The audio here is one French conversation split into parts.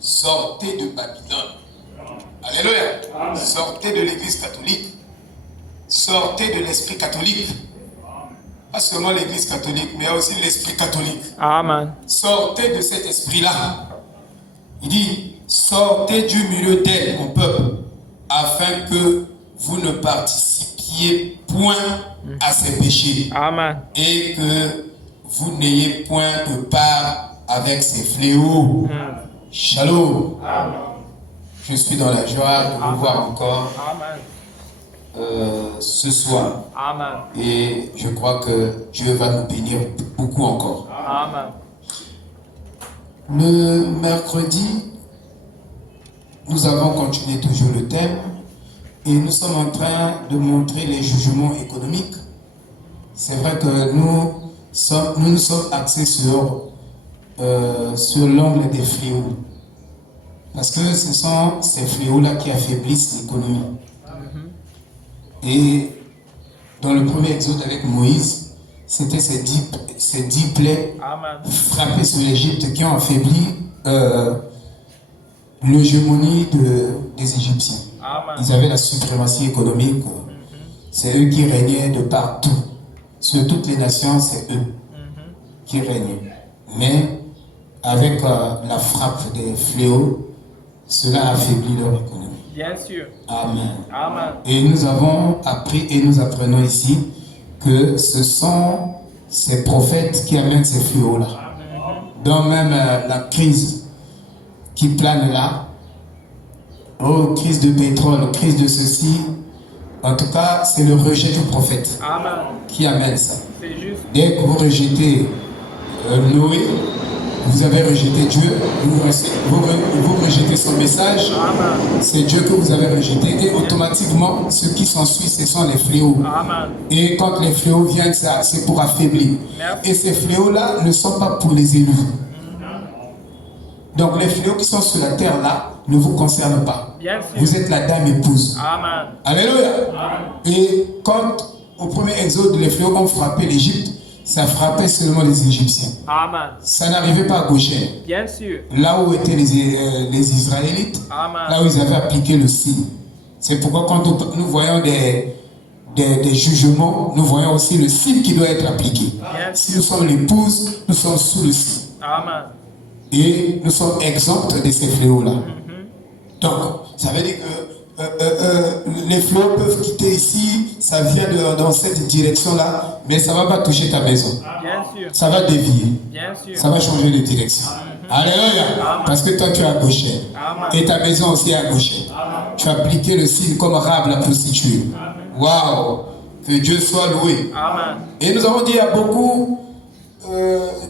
Sortez de Babylone. Alléluia. Amen. Sortez de l'église catholique. Sortez de l'esprit catholique. Pas seulement l'église catholique, mais aussi l'esprit catholique. Amen. Sortez de cet esprit-là. Il dit, sortez du milieu d'elle, mon peuple, afin que vous ne participiez point à ses péchés. Amen. Et que vous n'ayez point de part avec ses fléaux. Shalom. Amen. Je suis dans la joie de vous voir encore Amen. ce soir. Amen. Et je crois que Dieu va nous bénir beaucoup encore. Amen. Le mercredi, nous avons continué toujours le thème et nous sommes en train de montrer les jugements économiques. C'est vrai que nous nous sommes axés sur l'angle des fléaux. Parce que ce sont ces fléaux-là qui affaiblissent l'économie. Et dans le premier exode avec Moïse, c'était ces dix plaies frappées sur l'Égypte qui ont affaibli l'hégémonie des Égyptiens. Ils avaient la suprématie économique. C'est eux qui régnaient de partout. Sur toutes les nations, c'est eux qui régnaient. Mais avec la frappe des fléaux, cela a affaibli leur économie. Bien sûr. Amen. Amen. Et nous avons appris et nous apprenons ici que ce sont ces prophètes qui amènent ces fléaux-là. Dans même la crise qui plane là, oh, crise de pétrole, crise de ceci, en tout cas, c'est le rejet du prophète qui amène ça. Dès que vous rejetez Noé, vous avez rejeté Dieu, vous rejetez son message, c'est Dieu que vous avez rejeté et automatiquement, ce qui s'ensuit, ce sont les fléaux. Et quand les fléaux viennent, c'est pour affaiblir. Et ces fléaux-là ne sont pas pour les élus. Donc les fléaux qui sont sur la terre là ne vous concernent pas. Vous êtes la dame épouse. Amen. Alléluia. Et quand au premier exode les fléaux ont frappé l'Égypte, ça frappait seulement les Égyptiens. Amen. Ça n'arrivait pas à Goshen. Bien sûr. Là où étaient les Israélites, là où ils avaient appliqué le signe. C'est pourquoi quand nous voyons des jugements, nous voyons aussi le signe qui doit être appliqué. Si nous sommes l'épouse, nous sommes sous le signe. Amen. Et nous sommes exempts de ces fléaux-là. Donc, ça veut dire que les fléaux peuvent quitter ici, ça vient dans cette direction-là, mais ça ne va pas toucher ta maison. Bien sûr. Ça va dévier. Bien sûr. Ça va changer de direction. Alléluia. Parce que toi, tu es à gauche. Et ta maison aussi est à gauche. Tu as appliqué le signe comme Rahab la prostituée. Waouh. Que Dieu soit loué. Amen. Et nous avons dit à beaucoup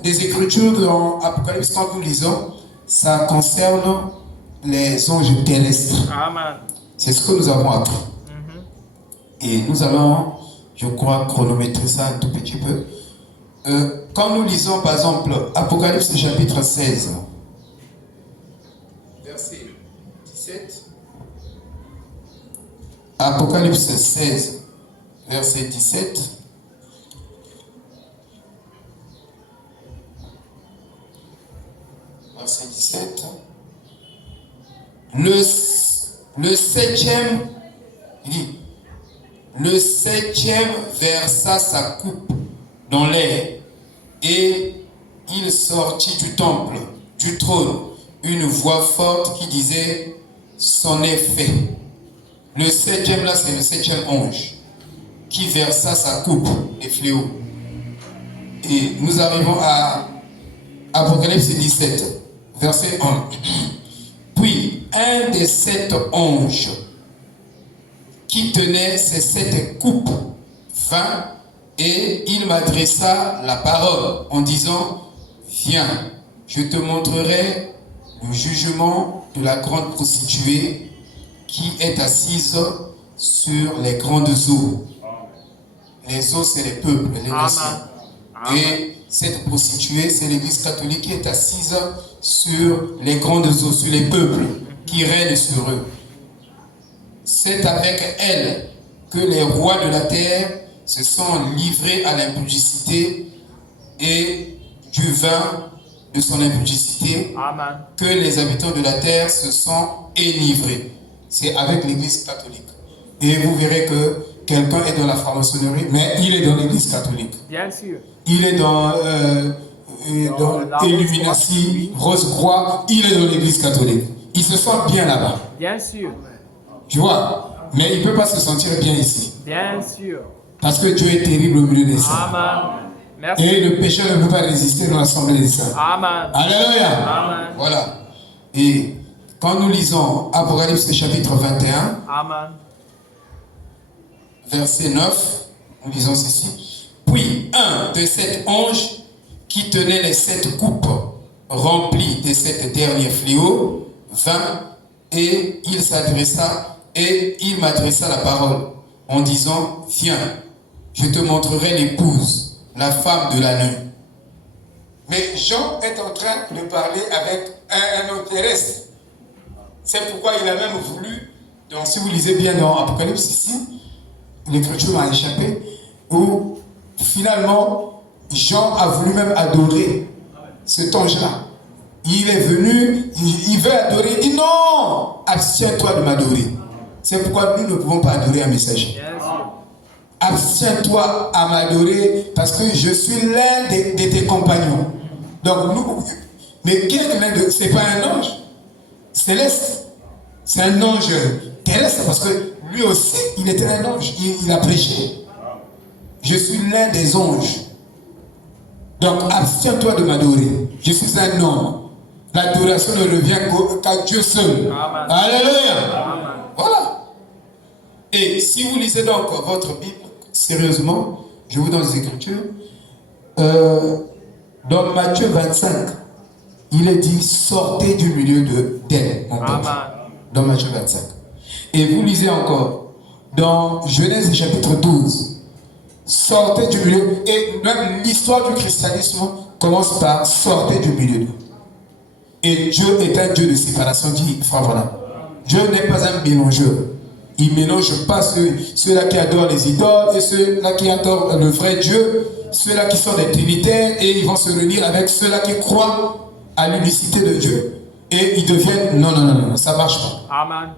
des écritures dans Apocalypse quand nous lisons, ça concerne les anges terrestres. Amen. C'est ce que nous avons appris. Et nous allons, je crois, chronométrer ça un tout petit peu. Quand nous lisons, par exemple, Apocalypse chapitre 16, verset 17. Apocalypse 16, verset 17. Verset 17. Le septième, il dit, le septième versa sa coupe dans l'air, et il sortit du temple, du trône, une voix forte qui disait, c'en est fait. Le septième là, c'est le septième ange qui versa sa coupe, les fléaux. Et nous arrivons à Apocalypse 17, verset 1. Puis, un des 7 anges qui tenait ces 7 coupes vint et il m'adressa la parole en disant, viens, je te montrerai le jugement de la grande prostituée qui est assise sur les grandes eaux. Les eaux, c'est les peuples, les nations. Et cette prostituée, c'est l'église catholique qui est assise sur les grandes eaux, sur les peuples qui règnent sur eux. C'est avec elle que les rois de la terre se sont livrés à l'impudicité et du vin de son impudicité Amen. que les habitants de la terre se sont enivrés. C'est avec l'église catholique. Et vous verrez que quelqu'un est dans la franc-maçonnerie, mais il est dans l'église catholique. Bien sûr. Il est dans Illuminati, Rose-Croix, il est dans l'église catholique. Il se sent bien là-bas. Bien sûr. Tu vois? Mais il ne peut pas se sentir bien ici. Bien sûr. Parce que Dieu est terrible au milieu des saints. Amen. Merci. Et le pécheur ne peut pas résister dans l'assemblée des saints. Amen. Alléluia. Amen. Voilà. Et quand nous lisons Apocalypse chapitre 21, Amen. verset 9, nous lisons ceci. Puis un de sept anges qui tenait les 7 coupes remplies des 7 derniers fléaux vint et il m'adressa la parole en disant, viens, je te montrerai l'épouse, la femme de la nuit. Mais Jean est en train de parler avec un homme terrestre. C'est pourquoi il a même voulu, donc si vous lisez bien dans Apocalypse ici, l'écriture m'a échappé, où finalement Jean a voulu même adorer cet ange-là. Il est venu, il veut adorer, il dit non, abstiens-toi de m'adorer. C'est pourquoi nous ne pouvons pas adorer un messager. Bien sûr. Abstiens-toi à m'adorer parce que je suis l'un de tes compagnons. Donc nous, mais qui est l'un de, c'est pas un ange céleste, c'est un ange terrestre parce que lui aussi, il était un ange, il a prêché. Je suis l'un des anges. Donc abstiens-toi de m'adorer. Je suis un homme. L'adoration ne revient qu'à Dieu seul. Amen. Alléluia. Amen. Voilà. Et si vous lisez donc votre Bible, sérieusement, je vous donne les Écritures. Dans Matthieu 25, il est dit sortez du milieu d'elle, mon peuple. Amen. Dans Matthieu 25. Et vous lisez encore dans Genèse chapitre 12. Sortez du milieu. Et même l'histoire du christianisme commence par sortez du milieu d'eux. Et Dieu est un Dieu de séparation, dit Frère voilà. Dieu n'est pas un mélangeur. Il ne mélange pas ceux-là qui adorent les idoles et ceux-là qui adorent le vrai Dieu, ceux-là qui sont des trinitaires et ils vont se réunir avec ceux-là qui croient à l'unicité de Dieu. Et ils deviennent, non, ça ne marche pas. Amen.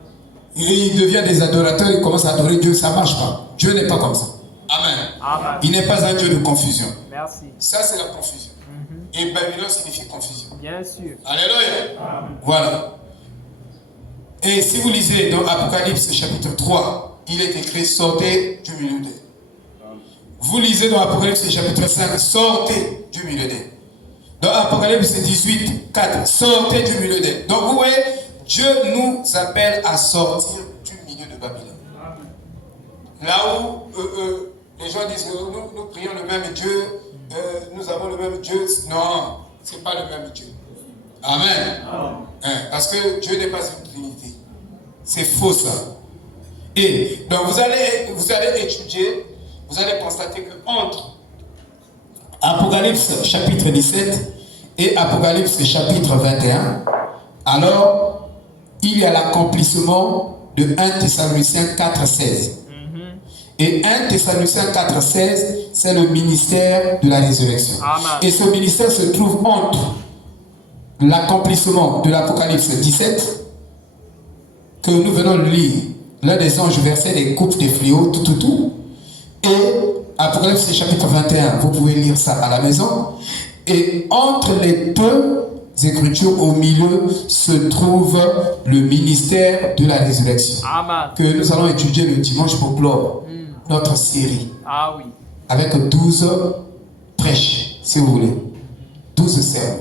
Et ils deviennent des adorateurs, ils commencent à adorer Dieu, ça ne marche pas. Dieu n'est pas comme ça. Amen. Amen. Il n'est pas un Dieu de confusion. Merci. Ça, c'est la confusion. Et Babylone signifie confusion. Bien sûr. Alléluia. Voilà. Et si vous lisez dans Apocalypse chapitre 3, il est écrit sortez du milieu d'elle. Vous lisez dans Apocalypse chapitre 5, sortez du milieu d'elle. Dans Apocalypse 18, 4, sortez du milieu d'elle. Donc vous voyez, Dieu nous appelle à sortir du milieu de Babylone. Là où les gens disent que nous prions le même Dieu, nous avons le même Dieu. Non, ce n'est pas le même Dieu. Amen. Parce que Dieu n'est pas une trinité. C'est faux ça. Et donc vous allez étudier, vous allez constater que entre Apocalypse chapitre 17 et Apocalypse chapitre 21, alors il y a l'accomplissement de 1 Thessaloniciens 4,16. Et 1 Thessaloniciens 4,16, c'est le ministère de la résurrection. Amen. Et ce ministère se trouve entre l'accomplissement de l'Apocalypse 17, que nous venons de lire, l'un des anges versait des coupes de fléaux, tout. Et Apocalypse chapitre 21, vous pouvez lire ça à la maison. Et entre les deux écritures, au milieu, se trouve le ministère de la résurrection. Amen. Que nous allons étudier le dimanche pour clore notre série. Ah oui. Avec 12 prêches, si vous voulez. 12 sermons.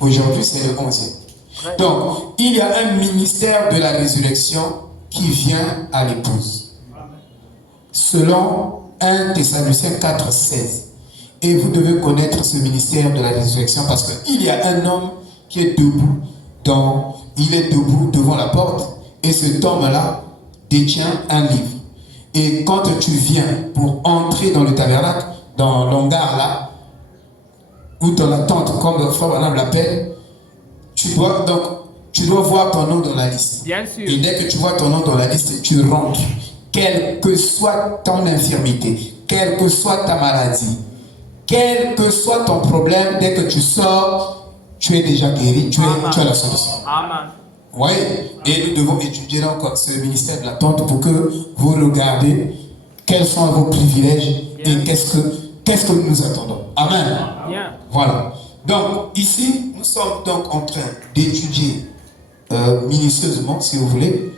Aujourd'hui, c'est le 11e. Donc, il y a un ministère de la résurrection qui vient à l'épouse. Selon 1 Thessaloniciens 4,16. Et vous devez connaître ce ministère de la résurrection parce qu'il y a un homme qui est debout. Il est debout devant la porte et cet homme-là détient un livre. Et quand tu viens pour entrer dans le tabernacle, dans l'hangar là, ou dans la tente, comme le frère Branham l'appelle, tu dois voir ton nom dans la liste. Bien sûr. Et dès que tu vois ton nom dans la liste, tu rentres. Quelle que soit ton infirmité, quelle que soit ta maladie, quel que soit ton problème, dès que tu sors, tu es déjà guéri, tu as la solution. Amen. Oui, et nous devons étudier encore ce ministère de l'attente pour que vous regardez quels sont vos privilèges et qu'est-ce que nous attendons. Amen. Bien. Voilà. Donc, ici, nous sommes donc en train d'étudier minutieusement, si vous voulez,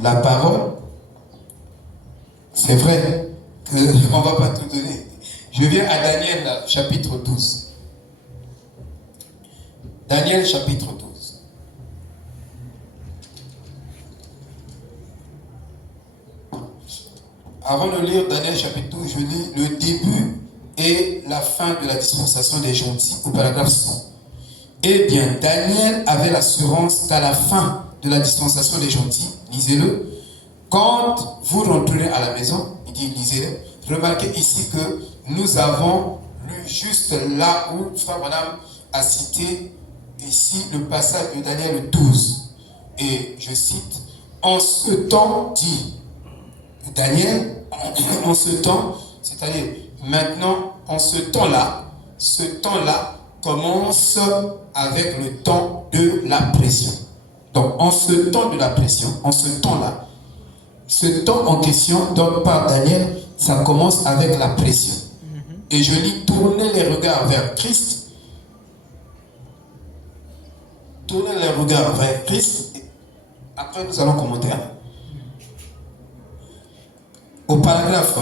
la parole. C'est vrai qu'on ne va pas tout donner. Je viens à Daniel, chapitre 12. Daniel, chapitre 12. Avant de lire Daniel, chapitre 12, je lis le début et la fin de la dispensation des gentils, au paragraphe 100. Eh bien, Daniel avait l'assurance qu'à la fin de la dispensation des gentils, lisez-le, quand vous rentrerez à la maison, il dit lisez-le, remarquez ici que nous avons lu juste là où Frère Madame a cité ici le passage de Daniel 12. Et je cite, en ce temps dit Daniel, en ce temps, c'est-à-dire maintenant, en ce temps-là commence avec le temps de la pression. Donc, en ce temps de la pression, en ce temps-là, ce temps en question donné par Daniel, ça commence avec la pression. Et je lis, tournez les regards vers Christ. Tournez les regards vers Christ. Après, nous allons commenter. Au paragraphe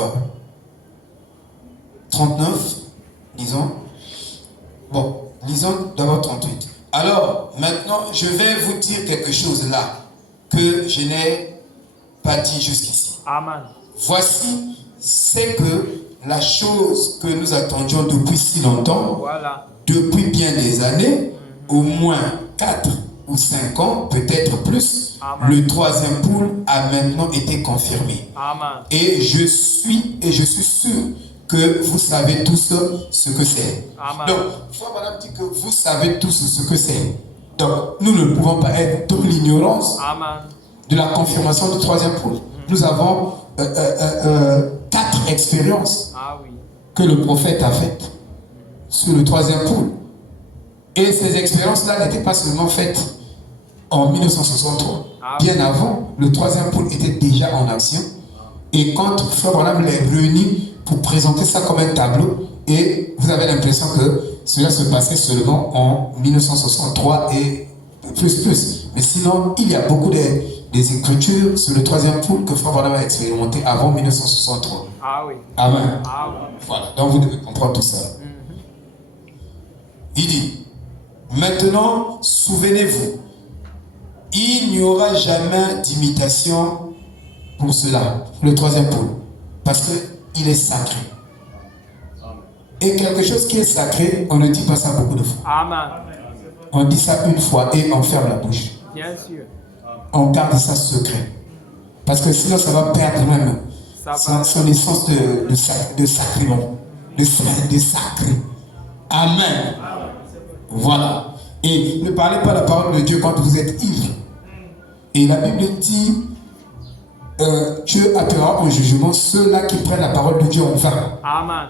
39, lisons. Bon, lisons d'abord 38. Alors, maintenant, je vais vous dire quelque chose là que je n'ai pas dit jusqu'ici. Amen. Voici, c'est que la chose que nous attendions depuis si longtemps, Voilà. depuis bien des années, au moins 4 ou 5 ans, peut-être plus, Amen. le troisième poule a maintenant été confirmé. Amen. Et je suis sûr que vous savez tous ce que c'est. Amen. Donc, Frère Madame dit que vous savez tous ce que c'est. Donc, nous ne pouvons pas être dans l'ignorance Amen. de la confirmation du troisième poule. Nous avons 4 expériences Ah oui. que le prophète a faites sur le troisième poule. Et ces expériences-là n'étaient pas seulement faites en 1963. Bien avant, le troisième poule était déjà en action. Et quand Frère Branham les réunit pour présenter ça comme un tableau, et vous avez l'impression que cela se passait seulement en 1963 et plus. Mais sinon, il y a beaucoup des écritures sur le troisième poule que Frère Branham a expérimenté avant 1963. Ah oui. Amen. Ah oui. Voilà, donc vous devez comprendre tout ça. Il dit, maintenant, souvenez-vous, il n'y aura jamais d'imitation pour cela, pour le troisième pôle, parce qu'il est sacré. Et quelque chose qui est sacré, on ne dit pas ça beaucoup de fois. Amen. On dit ça une fois et on ferme la bouche. Bien sûr. On garde ça secret. Parce que sinon, ça va perdre même son essence de sacrement, de sacré. Amen. Voilà. Et ne parlez pas la parole de Dieu quand vous êtes ivre. Et la Bible dit, Dieu appellera en jugement ceux-là qui prennent la parole de Dieu en vain. Amen.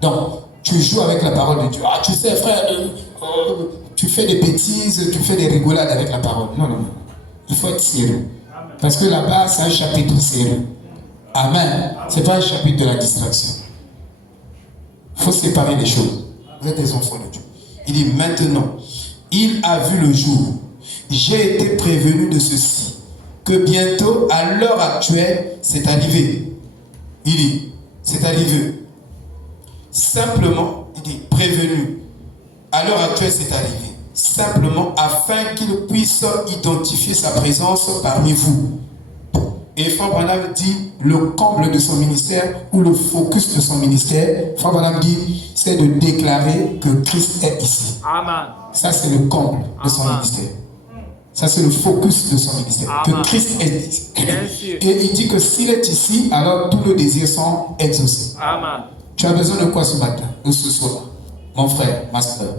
Donc, tu joues avec la parole de Dieu. Ah, tu sais, frère, tu fais des bêtises, tu fais des rigolades avec la parole. Non. Il faut être sérieux. Parce que là-bas, c'est un chapitre sérieux. Amen. Ce n'est pas un chapitre de la distraction. Il faut séparer les choses. Vous êtes des enfants de Dieu. Il dit maintenant, il a vu le jour. J'ai été prévenu de ceci, que bientôt, à l'heure actuelle, c'est arrivé. Il dit, c'est arrivé. Simplement, il dit, prévenu. À l'heure actuelle, c'est arrivé. Simplement, afin qu'il puisse identifier sa présence parmi vous. Et Frère Branham dit, le comble de son ministère, ou le focus de son ministère, Frère Branham dit, c'est de déclarer que Christ est ici. Amen. Ça, c'est le comble de son ministère. Ça, c'est le focus de son ministère. Amen. Que Christ est ici. Bien sûr. Et il dit que s'il est ici, alors tous nos désirs sont exaucés. Amen. Tu as besoin de quoi ce matin ou ce soir, mon frère, ma soeur?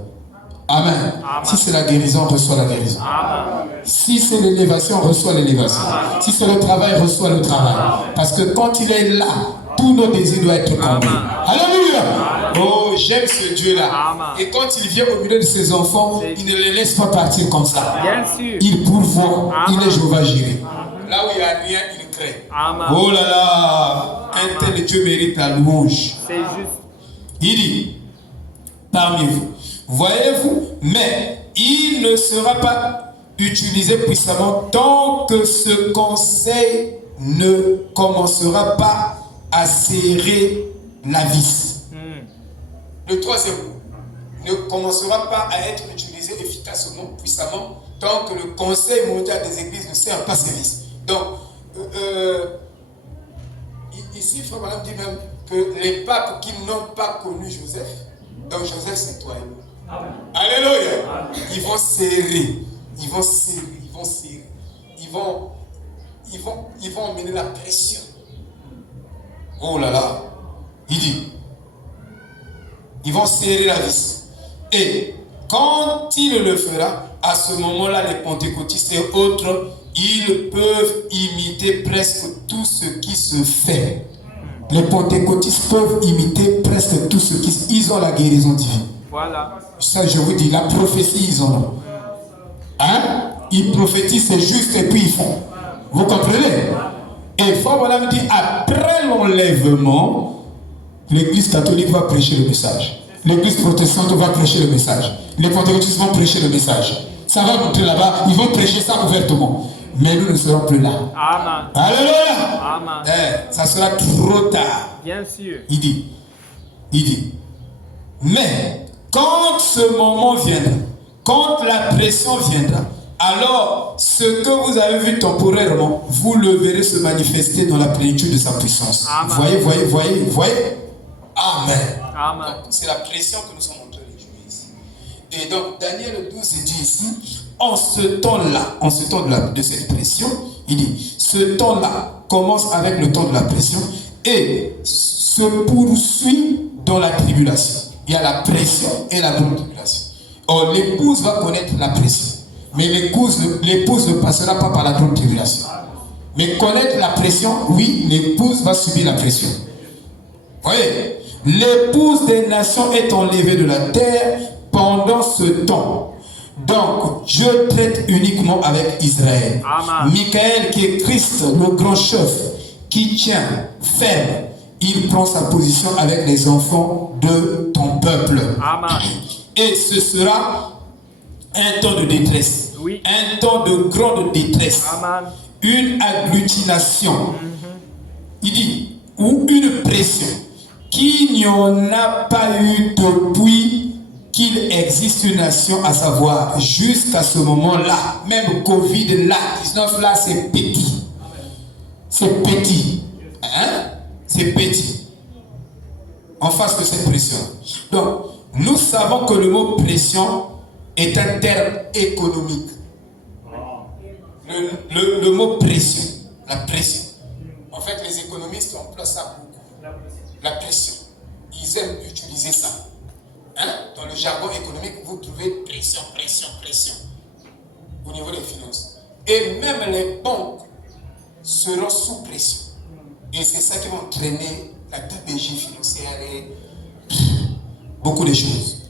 Amen. Amen. Si c'est la guérison, reçois la guérison. Amen. Si c'est l'élévation, reçois l'élévation. Si c'est le travail, reçois le travail. Parce que quand il est là, tous nos désirs doivent être comblés. Amen. Alléluia. Oh, j'aime ce Dieu-là. Amen. Et quand il vient au milieu de ses enfants, il ne les laisse pas partir comme ça. Bien sûr. Il pourvoit. Amen. Il est Jéhovah Jireh. Là où il n'y a rien, il crée. Amen. Oh là là, un tel Dieu mérite la louange. C'est juste. Il dit, parmi vous, voyez-vous, mais il ne sera pas utilisé puissamment tant que ce conseil ne commencera pas à serrer la vis. Le troisième ne commencera pas à être utilisé efficacement, puissamment, tant que le Conseil mondial des églises ne serre pas ses vis. Donc, ici, il faut dit même que les papes qui n'ont pas connu Joseph, donc Joseph c'est toi et moi. Alléluia. Ils vont serrer, ils vont serrer, ils vont serrer, ils vont emmener la pression. Oh là là, il dit, ils vont serrer la vis. Et quand il le fera, à ce moment-là, les pentecôtistes et autres, ils peuvent imiter presque tout ce qui se fait. Les pentecôtistes peuvent imiter presque tout ce qui se fait. Ils ont la guérison divine. Voilà. Ça, je vous dis, la prophétie, ils en ont. Hein? Ils prophétisent, c'est juste, et puis ils font. Vous comprenez? Et Fabiola me dit, après l'enlèvement, l'église catholique va prêcher le message. L'église protestante va prêcher le message. Les pentecôtistes vont prêcher le message. Ça va monter là-bas, ils vont prêcher ça ouvertement. Mais nous ne serons plus là. Amen. Alléluia. Amen. Ça sera trop tard. Bien sûr. Il dit, mais quand ce moment viendra, quand la pression viendra, alors ce que vous avez vu temporairement, vous le verrez se manifester dans la plénitude de sa puissance. Amen. Voyez. Amen. Amen. C'est la pression que nous sommes en train de jouer ici. Et donc Daniel 12 dit ici, en ce temps-là, de cette pression, il dit, ce temps-là commence avec le temps de la pression et se poursuit dans la tribulation. Il y a la pression et la grande tribulation. Or, l'épouse va connaître la pression. Mais l'épouse ne passera pas par la grande tribulation. Mais connaître la pression, oui, l'épouse va subir la pression. Voyez, l'épouse des nations est enlevée de la terre pendant ce temps. Donc, Dieu traite uniquement avec Israël. Amen. Michael, qui est Christ, le grand chef, qui tient ferme, il prend sa position avec les enfants de ton peuple. Amen. Et ce sera un temps de détresse. Oui. Un temps de grande détresse. Amen. Une agglutination. Il dit, ou une pression qu'il n'y en a pas eu depuis qu'il existe une nation, à savoir jusqu'à ce moment-là. Même Covid-là, 19 là, c'est petit. C'est petit. Hein? C'est petit. En face de cette pression. Donc, nous savons que le mot pression est un terme économique. Le mot pression, la pression. En fait, les économistes emploient ça beaucoup. La pression. Ils aiment utiliser ça. Hein? Dans le jargon économique, vous trouvez pression au niveau des finances. Et même les banques seront sous pression. Et c'est ça qui va entraîner la DPJ financière et beaucoup de choses.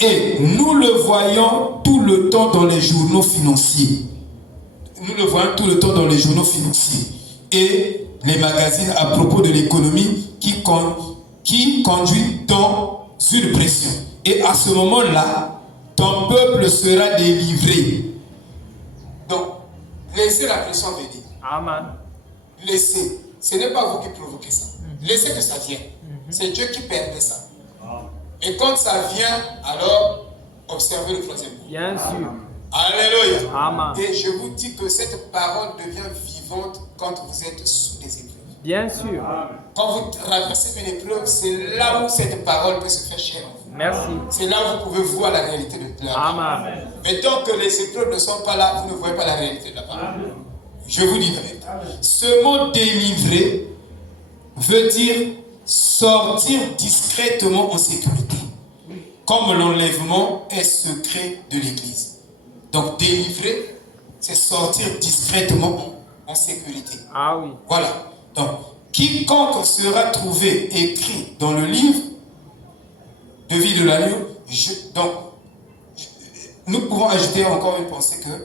Et nous le voyons tout le temps dans les journaux financiers. Et les magazines à propos de l'économie qui conduit dans une pression. Et à ce moment-là, ton peuple sera délivré. Donc, laissez la pression venir. Amen. Laissez. Ce n'est pas vous qui provoquez ça. Laissez que ça vienne. C'est Dieu qui permet ça. Et quand ça vient, alors, observez le troisième mot. Bien sûr. Alléluia. Amen. Et je vous dis que cette parole devient vivante quand vous êtes sous des épreuves. Bien sûr. Quand vous traversez une épreuve, c'est là où cette parole peut se faire chair en vous. Merci. C'est là où vous pouvez voir la réalité de la parole. Amen. Mais tant que les épreuves ne sont pas là, vous ne voyez pas la réalité de la parole. Je vous dis la vérité. Ce mot délivrer veut dire sortir discrètement en sécurité. Comme l'enlèvement est secret de l'église. Donc délivrer, c'est sortir discrètement en sécurité. Ah oui. Voilà. Donc, quiconque sera trouvé écrit dans le livre de vie de l'agneau. Donc, nous pouvons ajouter encore une pensée que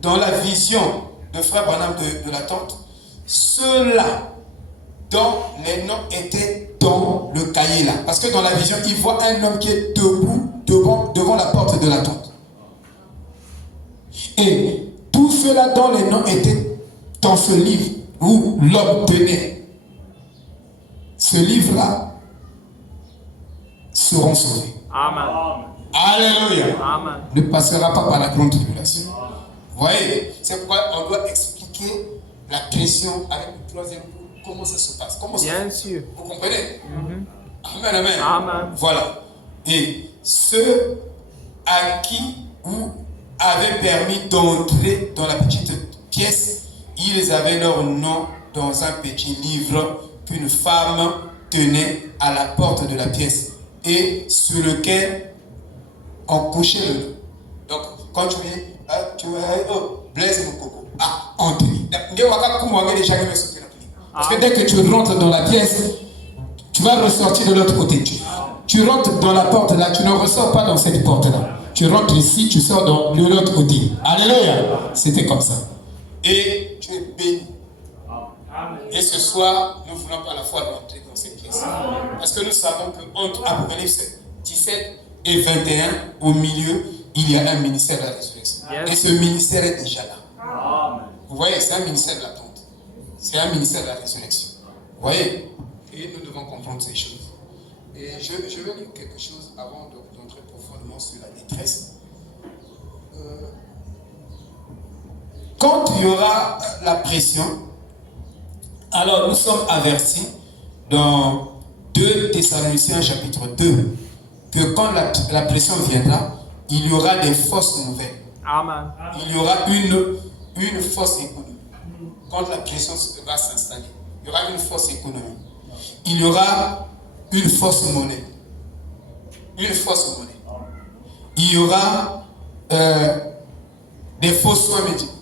dans la vision de Frère Branham de la tente, ceux-là dont les noms étaient dans le cahier là. Parce que dans la vision, il voit un homme qui est debout devant la porte de la tente. Et tous ceux-là dont les noms étaient dans ce livre où l'homme tenait, ce livre-là, seront sauvés. Amen. Alléluia. Amen. Ne passera pas par la grande tribulation. Vous voyez, c'est pourquoi on doit expliquer la question avec le troisième coup. Comment ça se passe? Comment ça Bien se sûr. Vous comprenez? Amen, amen. Amen. Voilà. Et ceux à qui vous avez permis d'entrer dans la petite pièce, ils avaient leur nom dans un petit livre qu'une femme tenait à la porte de la pièce et sur lequel on couchait le nom. Donc, quand tu dis, Blaise Mokoko, entre. Parce que dès que tu rentres dans la pièce, tu vas ressortir de l'autre côté. Tu rentres dans la porte là, tu ne ressors pas dans cette porte là. Tu rentres ici, tu sors de l'autre côté. Alléluia. C'était comme ça. Et tu es béni. Et ce soir, nous voulons par la foi rentrer dans cette pièce. Parce que nous savons qu'entre Apocalypse 17 et 21, au milieu, il y a un ministère de la résurrection. Et ce ministère est déjà là. Vous voyez, c'est un ministère de l'attente. C'est un ministère de la résurrection. Vous voyez? Et nous devons comprendre ces choses. Et je vais lire quelque chose avant d'entrer profondément sur la détresse. Quand il y aura la pression, alors nous sommes avertis dans 2 Thessaloniciens chapitre 2 que quand la pression viendra, il y aura des fausses nouvelles. Amen. Il y aura une fausse économie. Quand la pression va s'installer, il y aura une fausse économie. Il y aura une fausse monnaie. Une fausse monnaie. Il y aura des faux soins médicaux.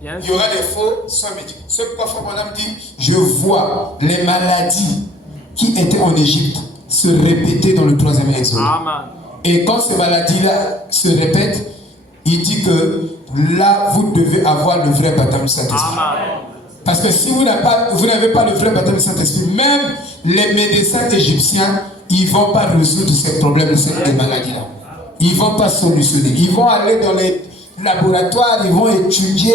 Il y aura des faux soins médicaux. C'est pourquoi Frère Branham dit, je vois les maladies qui étaient en Égypte se répéter dans le 3e exode. Amen. Et quand ces maladies-là se répètent, il dit que là, vous devez avoir le vrai baptême du Saint-Esprit. Parce que si vous n'avez pas le vrai baptême du Saint-Esprit, même les médecins égyptiens, ils ne vont pas résoudre ces problèmes de ces maladies-là. Ils ne vont pas solutionner. Ils vont aller dans les laboratoires, ils vont étudier,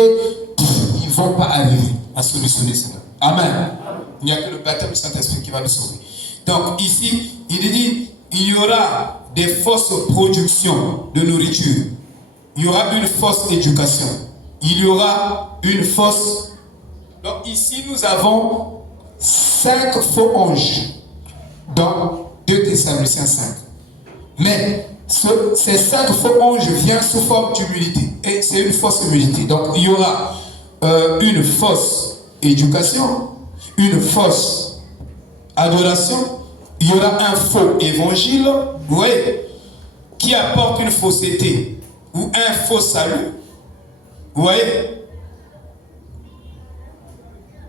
ils ne vont pas arriver à solutionner cela. Amen. Il n'y a que le baptême du Saint-Esprit qui va nous sauver. Donc ici, il dit, il y aura des fausses productions de nourriture. Il y aura une fausse éducation. Il y aura une fausse... Donc ici, nous avons 5 faux anges dans 2 Thessaloniciens 5. Mais ces 5 faux anges viennent sous forme d'humilité. Et c'est une fausse humilité. Donc il y aura une fausse éducation, une fausse adoration. Il y aura un faux évangile, vous voyez, qui apporte une fausseté ou un faux salut. Vous voyez?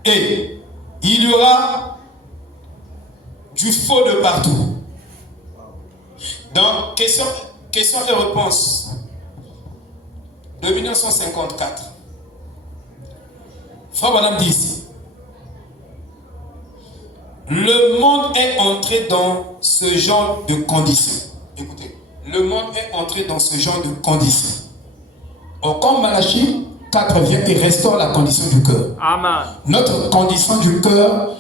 Et il y aura du faux de partout. Dans question et réponse de 1954, Frère Branham dit ici, le monde est entré dans ce genre de conditions. Écoutez, le monde est entré dans ce genre de conditions. Or, quand Malachie 4 vient et restaure la condition du cœur. Amen. Notre condition du cœur,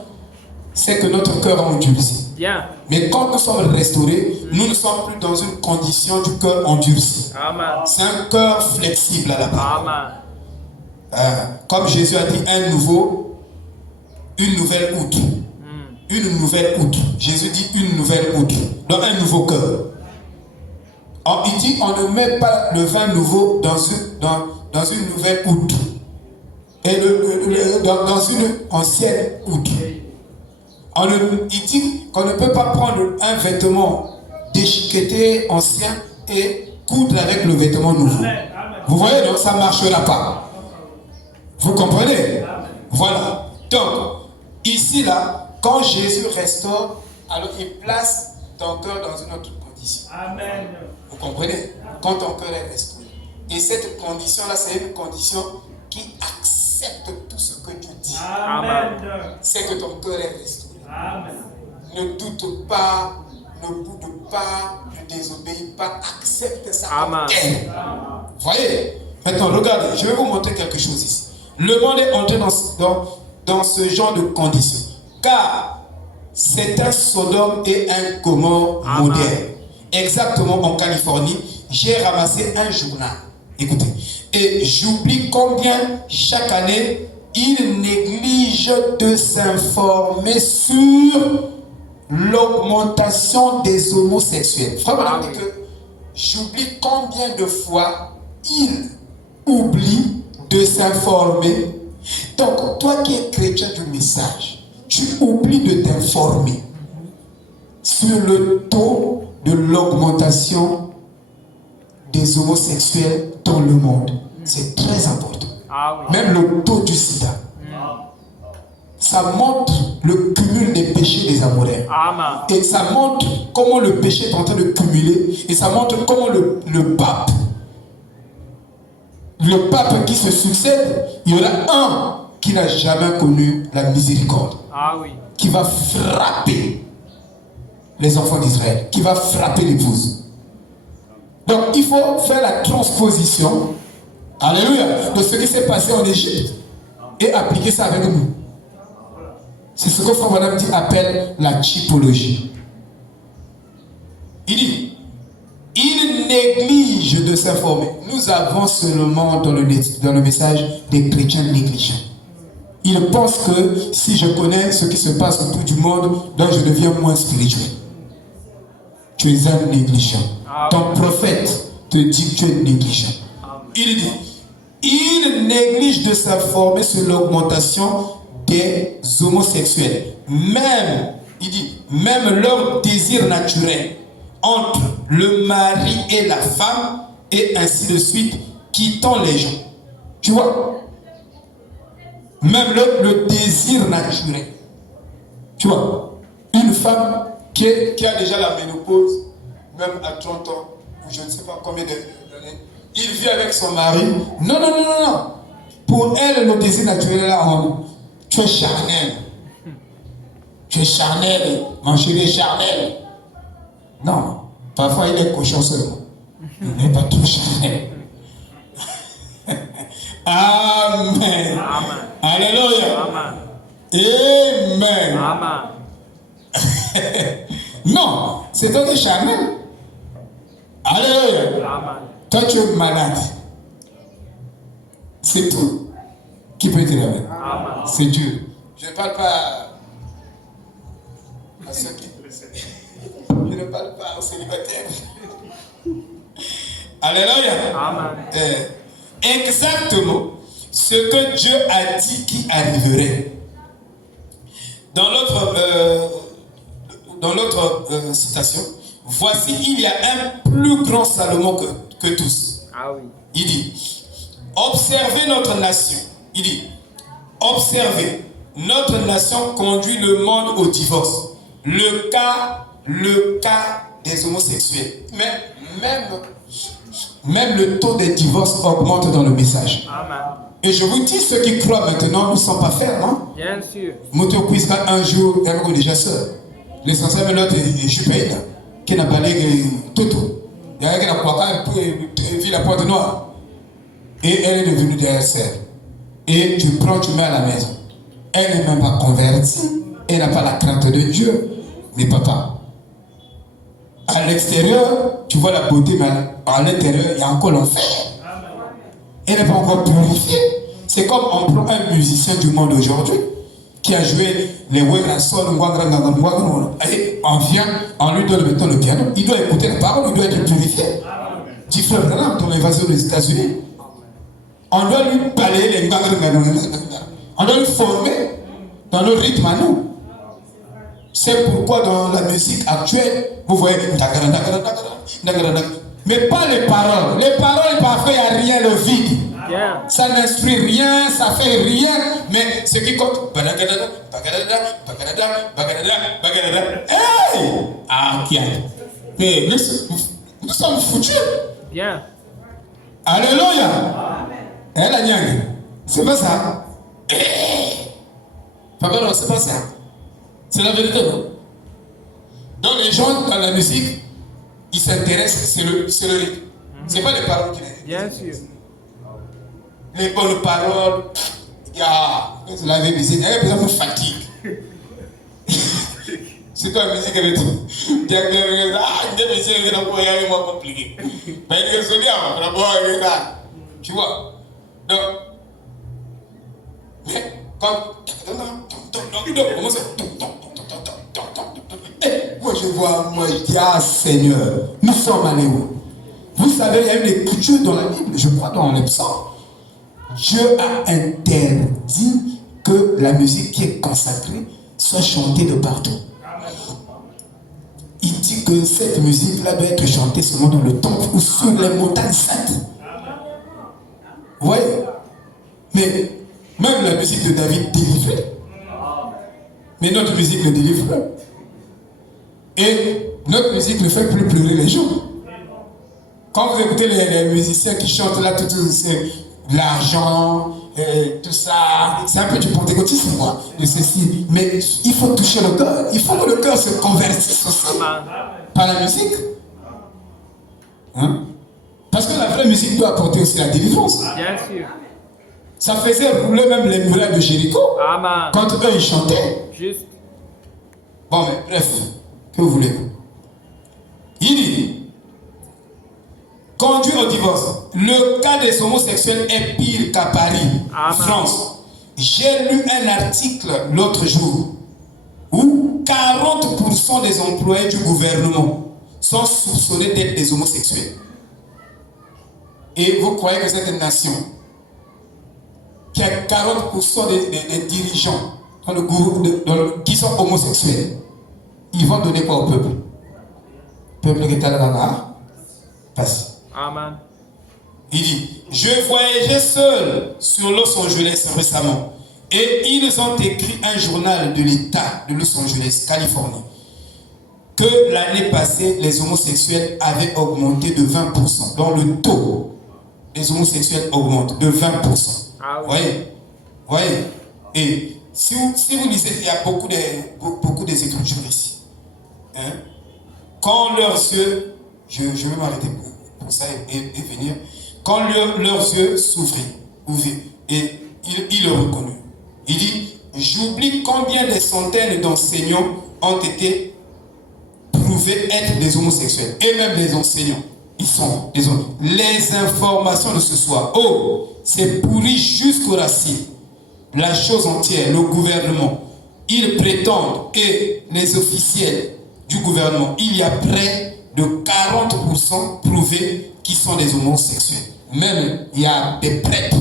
c'est que notre cœur a endurci. Bien. Mais quand nous sommes restaurés, nous ne sommes plus dans une condition du cœur endurci. Amen. C'est un cœur flexible à la parole. Amen. Comme Jésus a dit, une nouvelle outre. Une nouvelle outre. Jésus dit une nouvelle outre. Donc un nouveau cœur. Il dit, on ne met pas le vin nouveau dans une nouvelle outre. Et dans une ancienne outre. Il dit qu'on ne peut pas prendre un vêtement déchiqueté, ancien, et coudre avec le vêtement nouveau. Vous voyez, donc ça ne marchera pas. Vous comprenez? Voilà. Donc, ici, là, quand Jésus restaure, alors il place ton cœur dans une autre condition. Amen. Vous comprenez? Quand ton cœur est restauré. Et cette condition-là, c'est une condition qui accepte tout ce que Dieu dit. Amen. C'est que ton cœur est restauré. Amen. Ne doute pas, ne boude pas, ne désobéis pas, accepte ça comme tel. Voyez? Maintenant, regardez, je vais vous montrer quelque chose ici. Le monde est entré dans ce genre de conditions. Car c'est un Sodome et un Gomorrhe moderne. Exactement en Californie, j'ai ramassé un journal. Écoutez. Et j'oublie combien chaque année il néglige de s'informer sur l'augmentation des homosexuels. Frère, dit que j'oublie combien de fois il oublie de s'informer. Donc, toi qui es chrétien du message, tu oublies de t'informer sur le taux de l'augmentation des homosexuels dans le monde. C'est très important. Même le taux du sida. Ça montre le cumul des péchés des amoureux. Et ça montre comment le péché est en train de cumuler. Et ça montre comment le pape qui se succède, il y en a un qui n'a jamais connu la miséricorde. Qui va frapper les enfants d'Israël. Qui va frapper l'épouse. Donc il faut faire la transposition, alléluia, de ce qui s'est passé en Égypte et appliquer ça avec nous. C'est ce que Frère Branham appelle la typologie. Il dit, il néglige de s'informer. Nous avons seulement dans le message des chrétiens négligents. Ils pensent que si je connais ce qui se passe autour du monde, donc je deviens moins spirituel. Tu es un négligent. Ton prophète te dit que tu es négligent. Il dit, il néglige de s'informer sur l'augmentation des homosexuels. Même, il dit, même leur désir naturel entre le mari et la femme et ainsi de suite, quittant les gens. Tu vois? Même le désir naturel. Tu vois? Une femme qui a déjà la ménopause, même à 30 ans, ou je ne sais pas combien d'années, il vit avec son mari. Non. Pour elle, le désir naturel là, tu es charnel. Tu es charnel, mon chéri est charnel. Non, parfois il est cochon seulement. Il n'est pas trop charnel. Amen. Alléluia. Amen. Non, c'est toi qui es charnel. Alléluia. Toi tu es malade. C'est tout. Qui peut dire amen? C'est Dieu. Je ne parle pas à ceux qui je ne parle pas aux célibataires. Alléluia. Exactement ce que Dieu a dit qui arriverait. Dans l'autre citation, voici, il y a un plus grand Salomon que tous. Il dit, observez notre nation. Il dit, observez, notre nation conduit le monde au divorce. Le cas des homosexuels. Mais même le taux des divorces augmente dans le message. Et je vous dis, ceux qui croient maintenant ne sont pas fermes. Hein? Bien sûr. Moto Quizka un jour, elle est déjà seule. L'essentiel de l'autre est Jupaïna, qui n'a pas les Toto. Il y a quelqu'un qui a vu la pointe noire. Et elle est devenue derrière sœur. Et tu prends, tu mets à la maison. Elle n'est même pas convertie. Elle n'a pas la crainte de Dieu. Mais papa, à l'extérieur, tu vois la beauté, mais à l'intérieur, il y a encore l'enfer. Elle n'est pas encore purifiée. C'est comme on prend un musicien du monde aujourd'hui qui a joué les Werason, et on vient, on lui donne maintenant le piano. Il doit écouter les paroles, il doit être purifié. Dis frère Branham, ton invasion des États-Unis. On doit lui balayer les on doit lui former dans le rythme à nous. C'est pourquoi dans la musique actuelle, vous voyez, mais pas les paroles. Les paroles, parfois, il n'y a rien, le vide. Bien. Ça n'instruit rien, ça fait rien, mais ce qui compte, Ah, qui a. Mais nous sommes foutus. Bien. Alléluia. Elle a niaque. C'est pas ça. Papa, non, c'est pas ça. C'est la vérité, non? Donc les gens dans la musique, ils s'intéressent, c'est le rythme. C'est pas les paroles qui les. Bien sûr. Les bonnes paroles, c'est la vraie musique. Elle a besoin de fatigue. C'est toi la musique avec toi. Des musiques qui sont moins compliquées. Mais il sont bien, tu vois. Donc, mais quand. Moi je vois, moi je dis, ah Seigneur, nous sommes allés où? Vous savez, il y a une écriture dans la Bible, je crois dans les psaumes. Dieu a interdit que la musique qui est consacrée soit chantée de partout. Il dit que cette musique-là doit être chantée seulement dans le temple ou sur les montagnes saintes. Vous voyez? Mais même la musique de David délivrait. Mais notre musique ne délivre pas. Et notre musique ne fait plus pleurer les gens. Quand vous écoutez les musiciens qui chantent là, tout l'argent, tout ça, c'est un peu du pentecôtisme, moi, de ceci. Mais il faut toucher le cœur. Il faut que le cœur se convertisse aussi par la musique. Hein? Parce que la vraie musique doit apporter aussi la délivrance. Bien sûr. Ça faisait rouler même les murailles de Jéricho. Amen. Quand eux ils chantaient. Juste. Bon, mais bref, que voulez-vous? Il dit, conduire au divorce. Le cas des homosexuels est pire qu'à Paris, Amen. France. J'ai lu un article l'autre jour où 40% des employés du gouvernement sont soupçonnés d'être des homosexuels. Et vous croyez que cette nation qui a 40% des dirigeants dans le groupe qui sont homosexuels, ils vont donner quoi au peuple? Le peuple qui est là, passe. Amen. Il dit, je voyageais seul sur Los Angeles récemment et ils ont écrit un journal de l'État de Los Angeles, Californie, que l'année passée, les homosexuels avaient augmenté de 20%. Donc le taux des homosexuels augmente de 20%. Ah oui. Voyez? Et si vous lisez, il y a beaucoup des écritures ici. Hein? Quand leurs yeux, je vais m'arrêter pour ça et venir, quand leurs yeux s'ouvrirent, et il le reconnut. Il dit, j'oublie combien de centaines d'enseignants ont été prouvés être des homosexuels. Et même les enseignants, ils sont des hommes. Les informations de ce soir, oh, c'est pourri jusqu'aux racines. La chose entière, le gouvernement, ils prétendent, et les officiels du gouvernement, il y a près de 40% prouvés qui sont des homosexuels. Même, il y a des prêtres.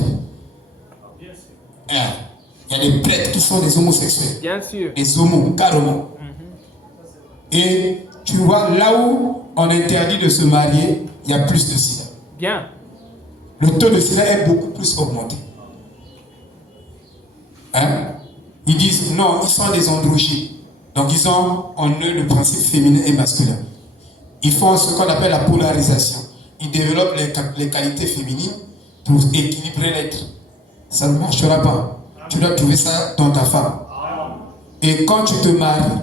Il y a des prêtres qui sont des homosexuels. Bien sûr. Des homos, carrément. Et tu vois, là où on interdit de se marier, il y a plus de sida. Bien. Le taux de sida est beaucoup plus augmenté. Hein? Ils disent, non, ils sont des androgynes. Donc ils ont en eux le principe féminin et masculin. Ils font ce qu'on appelle la polarisation. Ils développent les qualités féminines pour équilibrer l'être. Ça ne marchera pas. Tu dois trouver ça dans ta femme. Et quand tu te maries,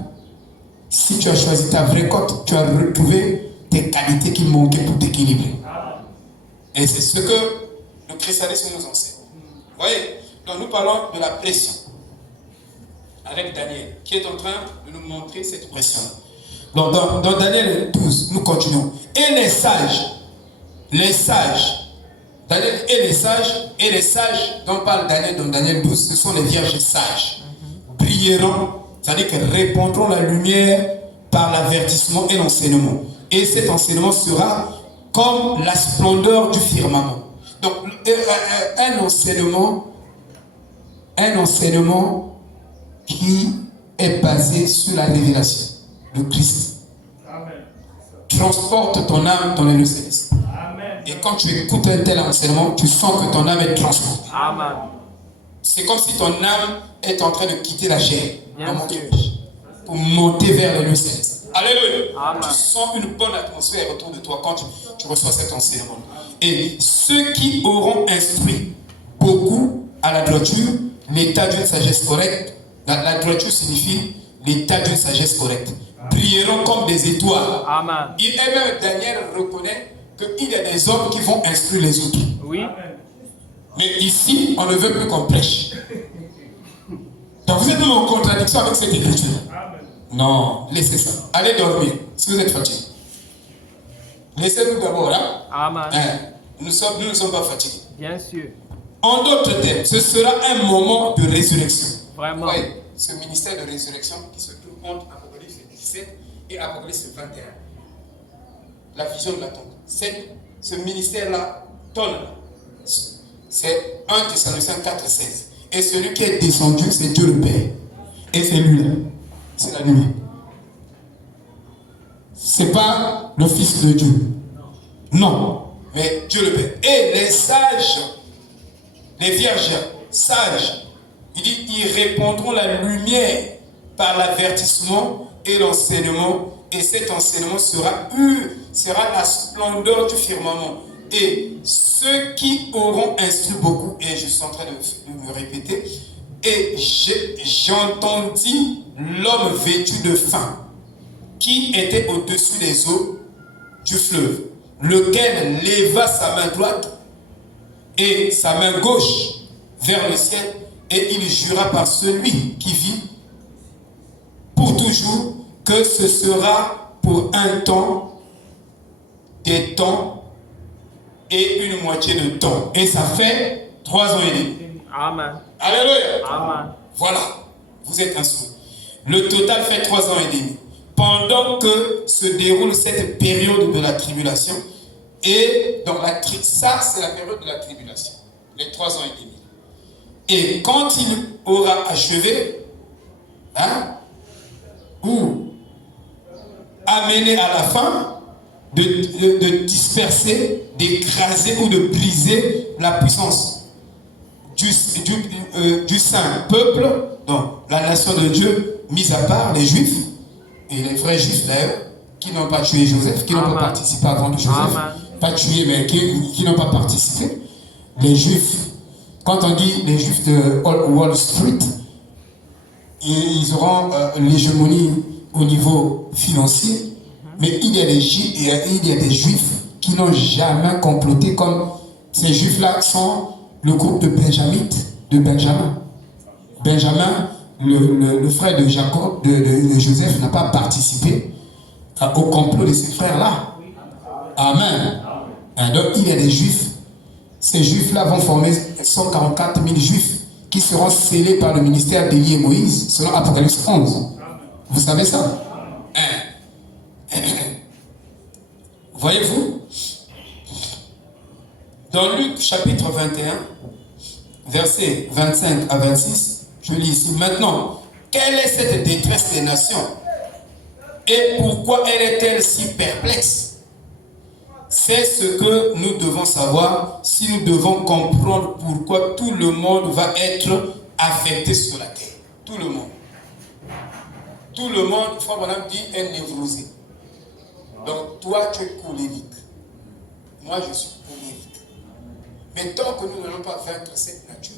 si tu as choisi ta vraie cote, tu as retrouvé tes qualités qui manquaient pour t'équilibrer. Et c'est ce que le christianisme nous enseigne. Vous voyez? Donc nous parlons de la pression. Avec Daniel, qui est en train de nous montrer cette pression. Donc dans Daniel 12, nous continuons. Et les sages, Daniel et les sages dont parle Daniel dans Daniel 12, ce sont les vierges sages. Brilleront, c'est-à-dire qu'elles répandront la lumière par l'avertissement et l'enseignement. Et cet enseignement sera comme la splendeur du firmament. Donc un enseignement qui est basé sur la révélation de Christ. Amen. Transporte ton âme dans les lieux célestes. Amen. Et quand tu écoutes un tel enseignement, tu sens que ton âme est transportée. Amen. C'est comme si ton âme est en train de quitter la chair Bien sûr. pour monter vers les lieux célestes. Alléluia. Amen. Tu sens une bonne atmosphère autour de toi quand tu reçois cet enseignement. Et ceux qui auront instruit beaucoup à la droiture, l'état d'une sagesse correcte, la droiture signifie l'état d'une sagesse correcte, brilleront comme des étoiles. Amen. Et même Daniel reconnaît qu'il y a des hommes qui vont instruire les autres. Oui. Mais ici, on ne veut plus qu'on prêche. Donc vous êtes en contradiction avec cette écriture. Non, laissez ça. Allez dormir si vous êtes fatigué. Laissez-nous d'abord là. Amen. Nous ne sommes pas fatigués. Bien sûr. En d'autres termes, ce sera un moment de résurrection. Vraiment. Vous voyez, ce ministère de résurrection qui se trouve entre Apocalypse 17 et Apocalypse 21. La vision de la tombe. Ce ministère-là donne. C'est 1 Thessaloniciens 4,16. Et celui qui est descendu, c'est Dieu le Père. Et c'est lui-là. C'est la nuit. C'est pas le Fils de Dieu. Non. Mais Dieu le Père. Et les sages, les vierges sages, il dit, ils répandront la lumière par l'avertissement et l'enseignement. Et cet enseignement sera la splendeur du firmament. Et ceux qui auront instruit beaucoup, et je suis en train de me répéter, et j'entendis l'homme vêtu de faim, qui était au-dessus des eaux du fleuve, lequel leva sa main droite et sa main gauche vers le ciel, et il jura par celui qui vit pour toujours que ce sera pour un temps, des temps et une moitié de temps. Et ça fait 3 ans et demi. Amen. Alléluia. Amen. Voilà, vous êtes instruits. Le total fait 3 ans et demi. Pendant que se déroule cette période de la tribulation, et donc ça c'est la période de la tribulation, les 3 ans et demi. Et quand il aura achevé, ou amené à la fin, de disperser, d'écraser ou de briser la puissance du saint peuple, donc la nation de Dieu, mis à part les juifs, et les vrais juifs d'ailleurs, qui n'ont pas tué Joseph, qui n'ont pas participé avant de Joseph, pas tué mais qui n'ont pas participé. Les juifs, quand on dit les juifs de Wall Street, ils auront l'hégémonie au niveau financier. Mais il y a des juifs qui n'ont jamais comploté, comme ces juifs-là sont le groupe de Benjamin. Benjamin, le frère de Jacob, de Joseph, n'a pas participé au complot de ces frères-là. Amen. Donc il y a des juifs. Ces juifs-là vont former 144 000 juifs qui seront scellés par le ministère d'Élie et Moïse, selon Apocalypse 11. Vous savez ça? Voyez-vous, dans Luc chapitre 21, versets 25 à 26, je lis ici. Maintenant, quelle est cette détresse des nations? Et pourquoi elle est-elle si perplexe? C'est ce que nous devons savoir si nous devons comprendre pourquoi tout le monde va être affecté sur la terre. Tout le monde. Tout le monde, Frère Branham dit, est névrosé. Donc toi, tu es colérique. Moi, je suis colérique. Mais tant que nous n'allons pas vaincre cette nature,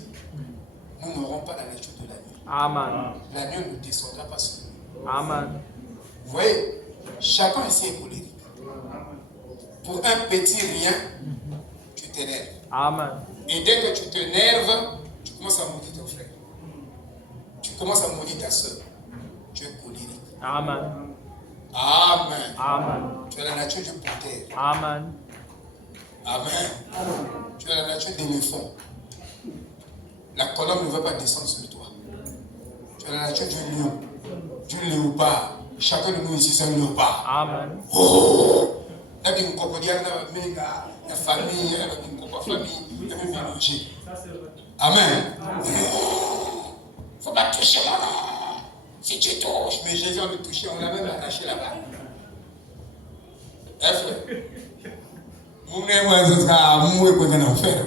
nous n'aurons pas la nature de l'agneau. Amen. L'agneau ne descendra pas sur nous. Amen. Vous voyez, chacun ici est colérique. Pour un petit rien, tu t'énerves. Amen. Et dès que tu t'énerves, tu commences à maudire ton frère. Tu commences à maudire ta soeur. Tu es colérique. Amen. Amen. Amen. Tu as la nature du panthère. Amen. Amen. Tu as la nature de l'éléphant. La colombe ne va pas descendre sur toi. Tu as la nature du lion, du léopard. Chacun de nous ici, c'est un léopard. Amen. Oh! La famille, la famille, mélanger. Amen. Il ne faut pas toucher mon nom. Si tu touches, mais Jésus, on le touchait, on l'a même attaché là-bas. Eh frère,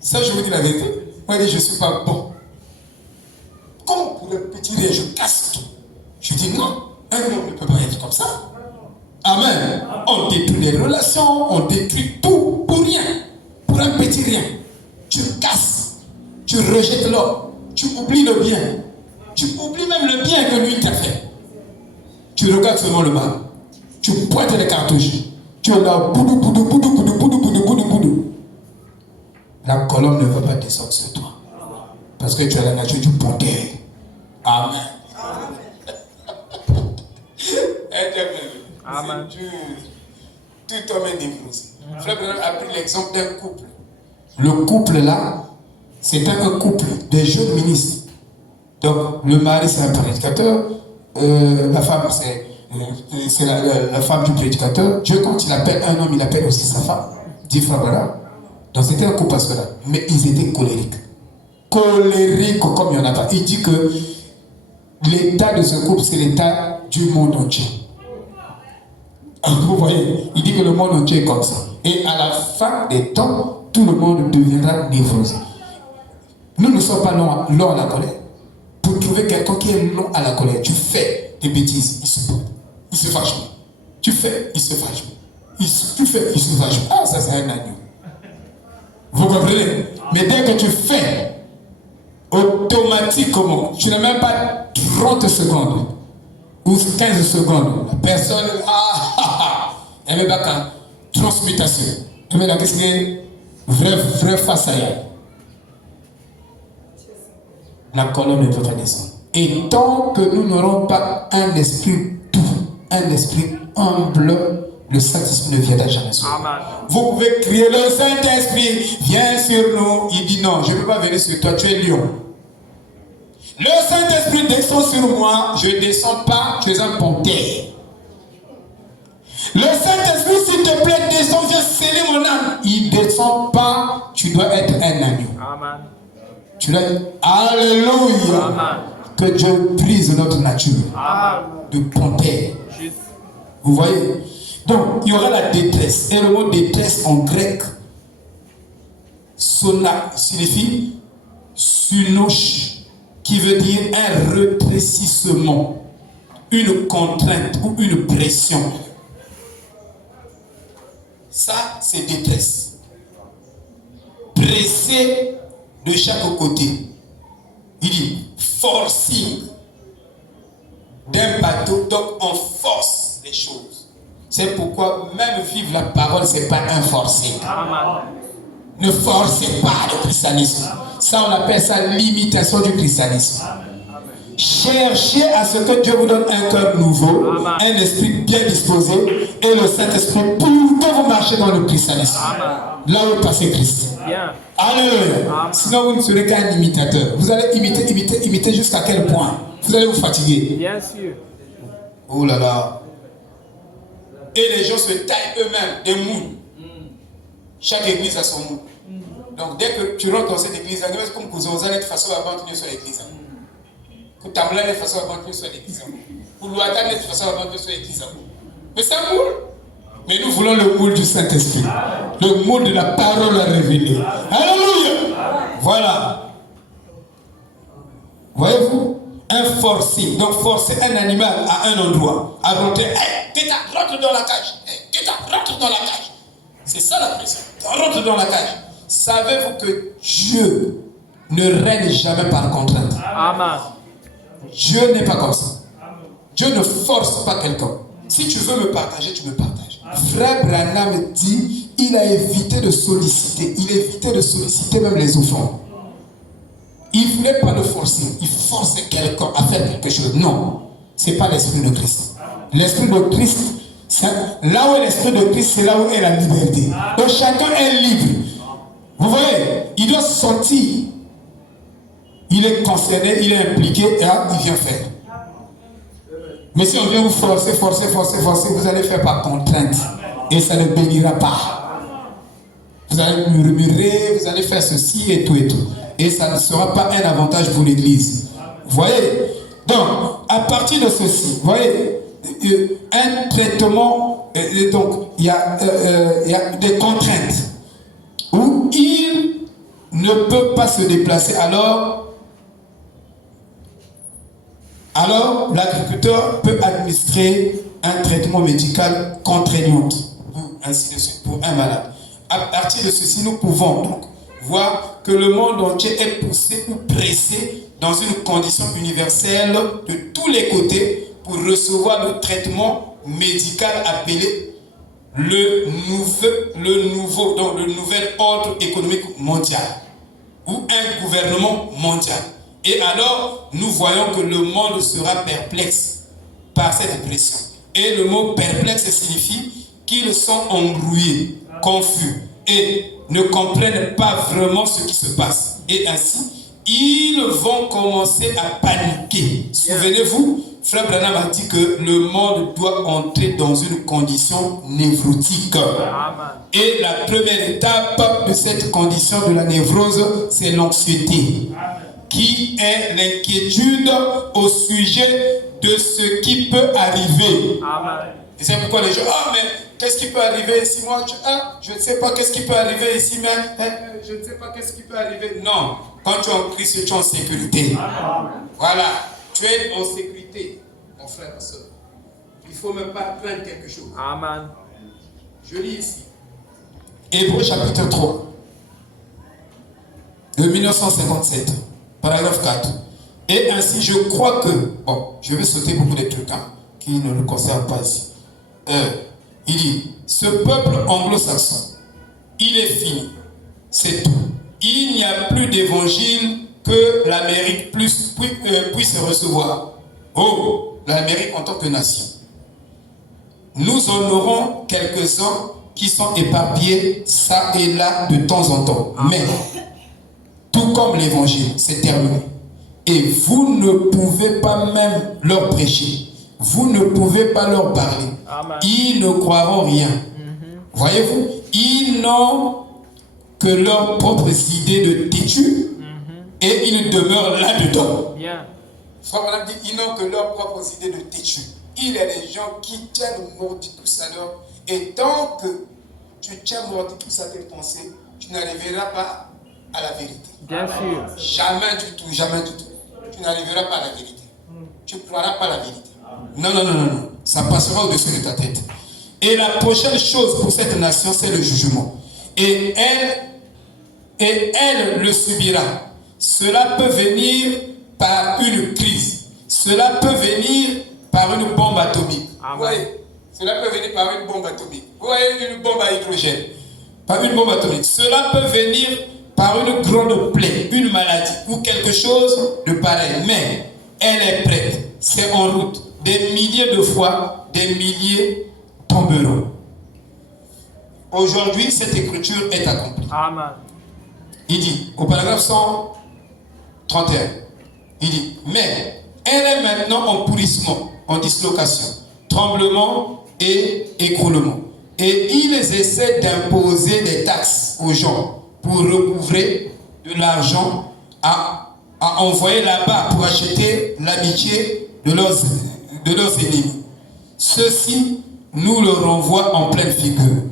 ça, je vous dis la vérité. Moi, je ne suis pas bon. Comme pour le petit rire, je casse tout. Je dis non, un homme ne peut pas être comme ça. Amen. On détruit les relations, on détruit tout pour rien. Pour un petit rien. Tu casses, tu rejettes l'homme, tu oublies le bien. Tu oublies même le bien que lui t'a fait. Tu regardes seulement le mal. Tu pointes les cartouches. Tu es là, boudou, boudou, boudou, boudou, boudou, boudou, boudou, boudou. La colonne ne va pas descendre sur toi. Parce que tu as la nature du bonheur. Amen. Amen. Tout homme est divorcé. Frère Branham a pris l'exemple d'un couple. Le couple là, c'est un couple de jeunes ministres. Donc le mari c'est un prédicateur, la femme c'est la femme du prédicateur. Dieu quand il appelle un homme, il appelle aussi sa femme. Dit Frère Branham. Donc c'était un couple pastoral. Mais ils étaient colériques. Colériques comme il n'y en a pas. Il dit que l'état de ce couple, c'est l'état du monde entier. Vous voyez, il dit que le monde entier est comme ça. Et à la fin des temps, tout le monde deviendra névrosé. Nous ne sommes pas longs à la colère. Pour trouver quelqu'un qui est long à la colère, tu fais des bêtises, il se pointe, il se fâche. Tu fais, il se fâche. Tu fais, il se fâche. Ah, ça c'est un agneau. Vous comprenez? Mais dès que tu fais, automatiquement, tu n'as même pas 30 secondes ou 15 secondes, la personne, elle met pas qu'à transmutation. Elle met la question vrai face à elle. La colonne ne peut pas descendre. Et tant que nous n'aurons pas un esprit doux, un esprit humble, le Saint-Esprit ne viendra jamais sur nous. Vous pouvez crier, le Saint-Esprit vient sur nous. Il dit non, je ne peux pas venir sur toi, tu es lion. Le Saint-Esprit descend sur moi, je ne descends pas, tu es un panthère. Le Saint-Esprit, s'il te plaît, descend, viens sceller mon âme. Il ne descend pas, tu dois être un agneau. Amen. Tu dois être, alléluia. Amen. Que Dieu brise notre nature. Amen. De panthère. Vous voyez? Donc, il y aura la détresse. Et le mot détresse en grec, sona, signifie sunoche, qui veut dire un rétrécissement, une contrainte ou une pression. Ça, c'est détresse. Pressé de chaque côté. Il dit forcing d'un bateau, donc on force les choses. C'est pourquoi même vivre la parole, c'est pas un forcé. Ne forcez pas le christianisme. Ça, on appelle ça l'imitation du christianisme. Cherchez à ce que Dieu vous donne un cœur nouveau, un esprit bien disposé et le Saint-Esprit pour que vous marchiez dans le christianisme. Là où est passé Christ. Alléluia. Sinon, vous ne serez qu'un imitateur. Vous allez imiter jusqu'à quel point? Vous allez vous fatiguer. Bien sûr. Oh là là. Et les gens se taillent eux-mêmes des moules. Chaque église a son moule. Donc dès que tu rentres dans cette église, c'est comme que vous allez de façon à continuer sur l'église. Pour t'amener de façon à continuer sur l'église. Pour l'ouattane de façon à continuer sur l'église. Mais c'est un moule. Mais nous voulons le moule du Saint-Esprit. Le moule de la parole à révéler. Alléluia. Voilà. Voyez-vous? Un forcing. Donc forcer un animal à un endroit. À rentrer. Hey, rentre dans la cage. Hey, rentre dans la cage. C'est ça la pression. Rentre dans la cage. Savez-vous que Dieu ne règne jamais par contrainte? Amen. Dieu n'est pas comme ça. Dieu ne force pas quelqu'un. Si tu veux me partager, tu me partages. Frère Branham dit, il a évité de solliciter. Il évitait de solliciter même les offrandes. Il ne voulait pas le forcer. Il forçait quelqu'un à faire quelque chose. Non, ce n'est pas l'esprit de Christ. L'esprit de Christ, là où est l'esprit de Christ, c'est là où est la liberté. Donc chacun est libre. Vous voyez, il doit se sentir. Il est concerné, il est impliqué et là, il vient faire. Mais si on vient vous forcer, vous allez faire par contrainte. Et ça ne bénira pas. Vous allez murmurer, vous allez faire ceci et tout et tout. Et ça ne sera pas un avantage pour l'église. Vous voyez? Donc, à partir de ceci, vous voyez, un traitement, donc il y a des contraintes où il ne peut pas se déplacer. Alors l'agriculteur peut administrer un traitement médical contraignant, ou ainsi de suite, pour un malade. À partir de ceci, nous pouvons donc voir que le monde entier est poussé ou pressé dans une condition universelle de tous les côtés pour recevoir le traitement médical appelé le nouvel ordre économique mondial ou un gouvernement mondial. Et alors, nous voyons que le monde sera perplexe par cette pression. Et le mot perplexe signifie qu'ils sont embrouillés, confus et ne comprennent pas vraiment ce qui se passe. Et ainsi, ils vont commencer à paniquer. Souvenez-vous, Frère Branham a dit que le monde doit entrer dans une condition névrotique. Et la première étape de cette condition de la névrose, c'est l'anxiété, qui est l'inquiétude au sujet de ce qui peut arriver. Et c'est pourquoi les gens, mais qu'est-ce qui peut arriver ici? Moi, je ne sais pas qu'est-ce qui peut arriver ici, mais je ne sais pas qu'est-ce qui peut arriver. Non, quand tu es en Christ, tu es en sécurité. Voilà, tu es en sécurité, mon frère, ma soeur. Il ne faut même pas craindre quelque chose. Amen. Je lis ici. Hébreux chapitre 3, de 1957, paragraphe 4. Et ainsi, je crois que, bon, je vais sauter beaucoup de trucs qui ne le concernent pas ici. Il dit, ce peuple anglo-saxon, il est fini, c'est tout. Il n'y a plus d'évangile que l'Amérique puisse recevoir. Oh, l'Amérique en tant que nation. Nous en aurons quelques-uns qui sont éparpillés ça et là de temps en temps. Mais, tout comme l'évangile, c'est terminé. Et vous ne pouvez pas même leur prêcher. Vous ne pouvez pas leur parler. Amen. Ils ne croiront rien. Voyez-vous, ils n'ont que leurs propres idées de têtu et ils demeurent là-dedans. Bien. Frère Madame dit, ils n'ont que leurs propres idées de têtu. Il y a des gens qui tiennent mordicus à leur. Et tant que tu tiens mordicus à tes pensées, tu n'arriveras pas à la vérité. Bien sûr. Jamais du tout, jamais du tout. Tu n'arriveras pas à la vérité. Tu ne croiras pas à la vérité. Non, non, non, non, non. Ça passera au-dessus de ta tête. Et la prochaine chose pour cette nation, c'est le jugement. Et elle le subira. Cela peut venir par une crise. Cela peut venir par une bombe atomique. Vous voyez? Cela peut venir par une bombe atomique. Vous voyez, une bombe à hydrogène. Par une bombe atomique. Cela peut venir par une grande plaie, une maladie ou quelque chose de pareil. Mais elle est prête. C'est en route. Des milliers de fois, des milliers tomberont. Aujourd'hui, cette écriture est accomplie. Amen. Il dit, au paragraphe 131, il dit, mais elle est maintenant en pourrissement, en dislocation, tremblement et écroulement. Et ils essaient d'imposer des taxes aux gens pour recouvrer de l'argent à envoyer là-bas pour acheter l'amitié de leurs ennemis. Ceci nous le renvoie en pleine figure.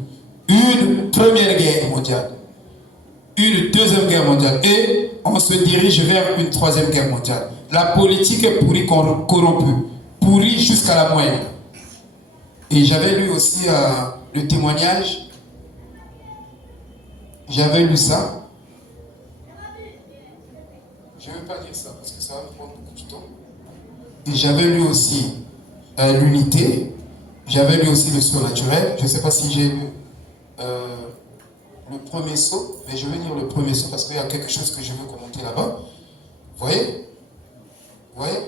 Une première guerre mondiale, une deuxième guerre mondiale et on se dirige vers une troisième guerre mondiale. La politique est pourrie, corrompue, pourrie jusqu'à la moelle. Et j'avais lu aussi le témoignage. J'avais lu ça. Je ne vais pas dire ça parce que ça va prendre beaucoup de temps. Et j'avais lu aussi l'unité. J'avais lu aussi le surnaturel. Je ne sais pas si j'ai lu le premier saut, mais je vais lire le premier saut parce qu'il y a quelque chose que je veux commenter là-bas. Vous voyez? Vous voyez?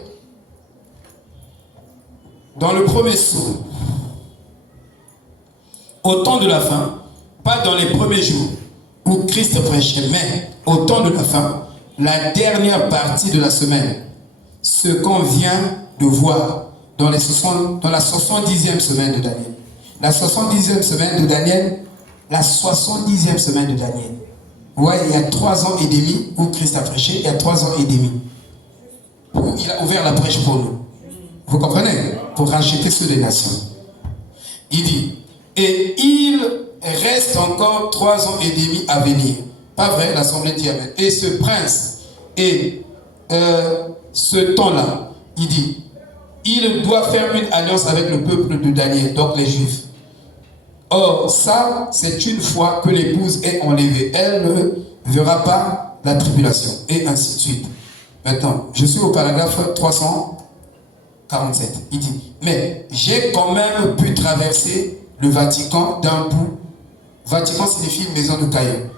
Dans le premier saut, au temps de la fin, pas dans les premiers jours où Christ prêchait, mais au temps de la fin, la dernière partie de la semaine, ce qu'on vient de voir dans la 70e semaine de Daniel. La 70e semaine de Daniel, la 70e semaine de Daniel. Vous voyez, il y a 3 ans et demi où Christ a prêché, il y a 3 ans et demi où il a ouvert la brèche pour nous. Vous comprenez? Pour racheter ceux des nations. Il dit, et il reste encore 3 ans et demi à venir. Pas vrai, l'Assemblée dit Amen. Et ce prince et ce temps-là, il dit, il doit faire une alliance avec le peuple de Daniel, donc les Juifs. Or, ça, c'est une fois que l'épouse est enlevée. Elle ne verra pas la tribulation, et ainsi de suite. Maintenant, je suis au paragraphe 347. Il dit, mais j'ai quand même pu traverser le Vatican d'un bout. Vatican signifie maison de caillou.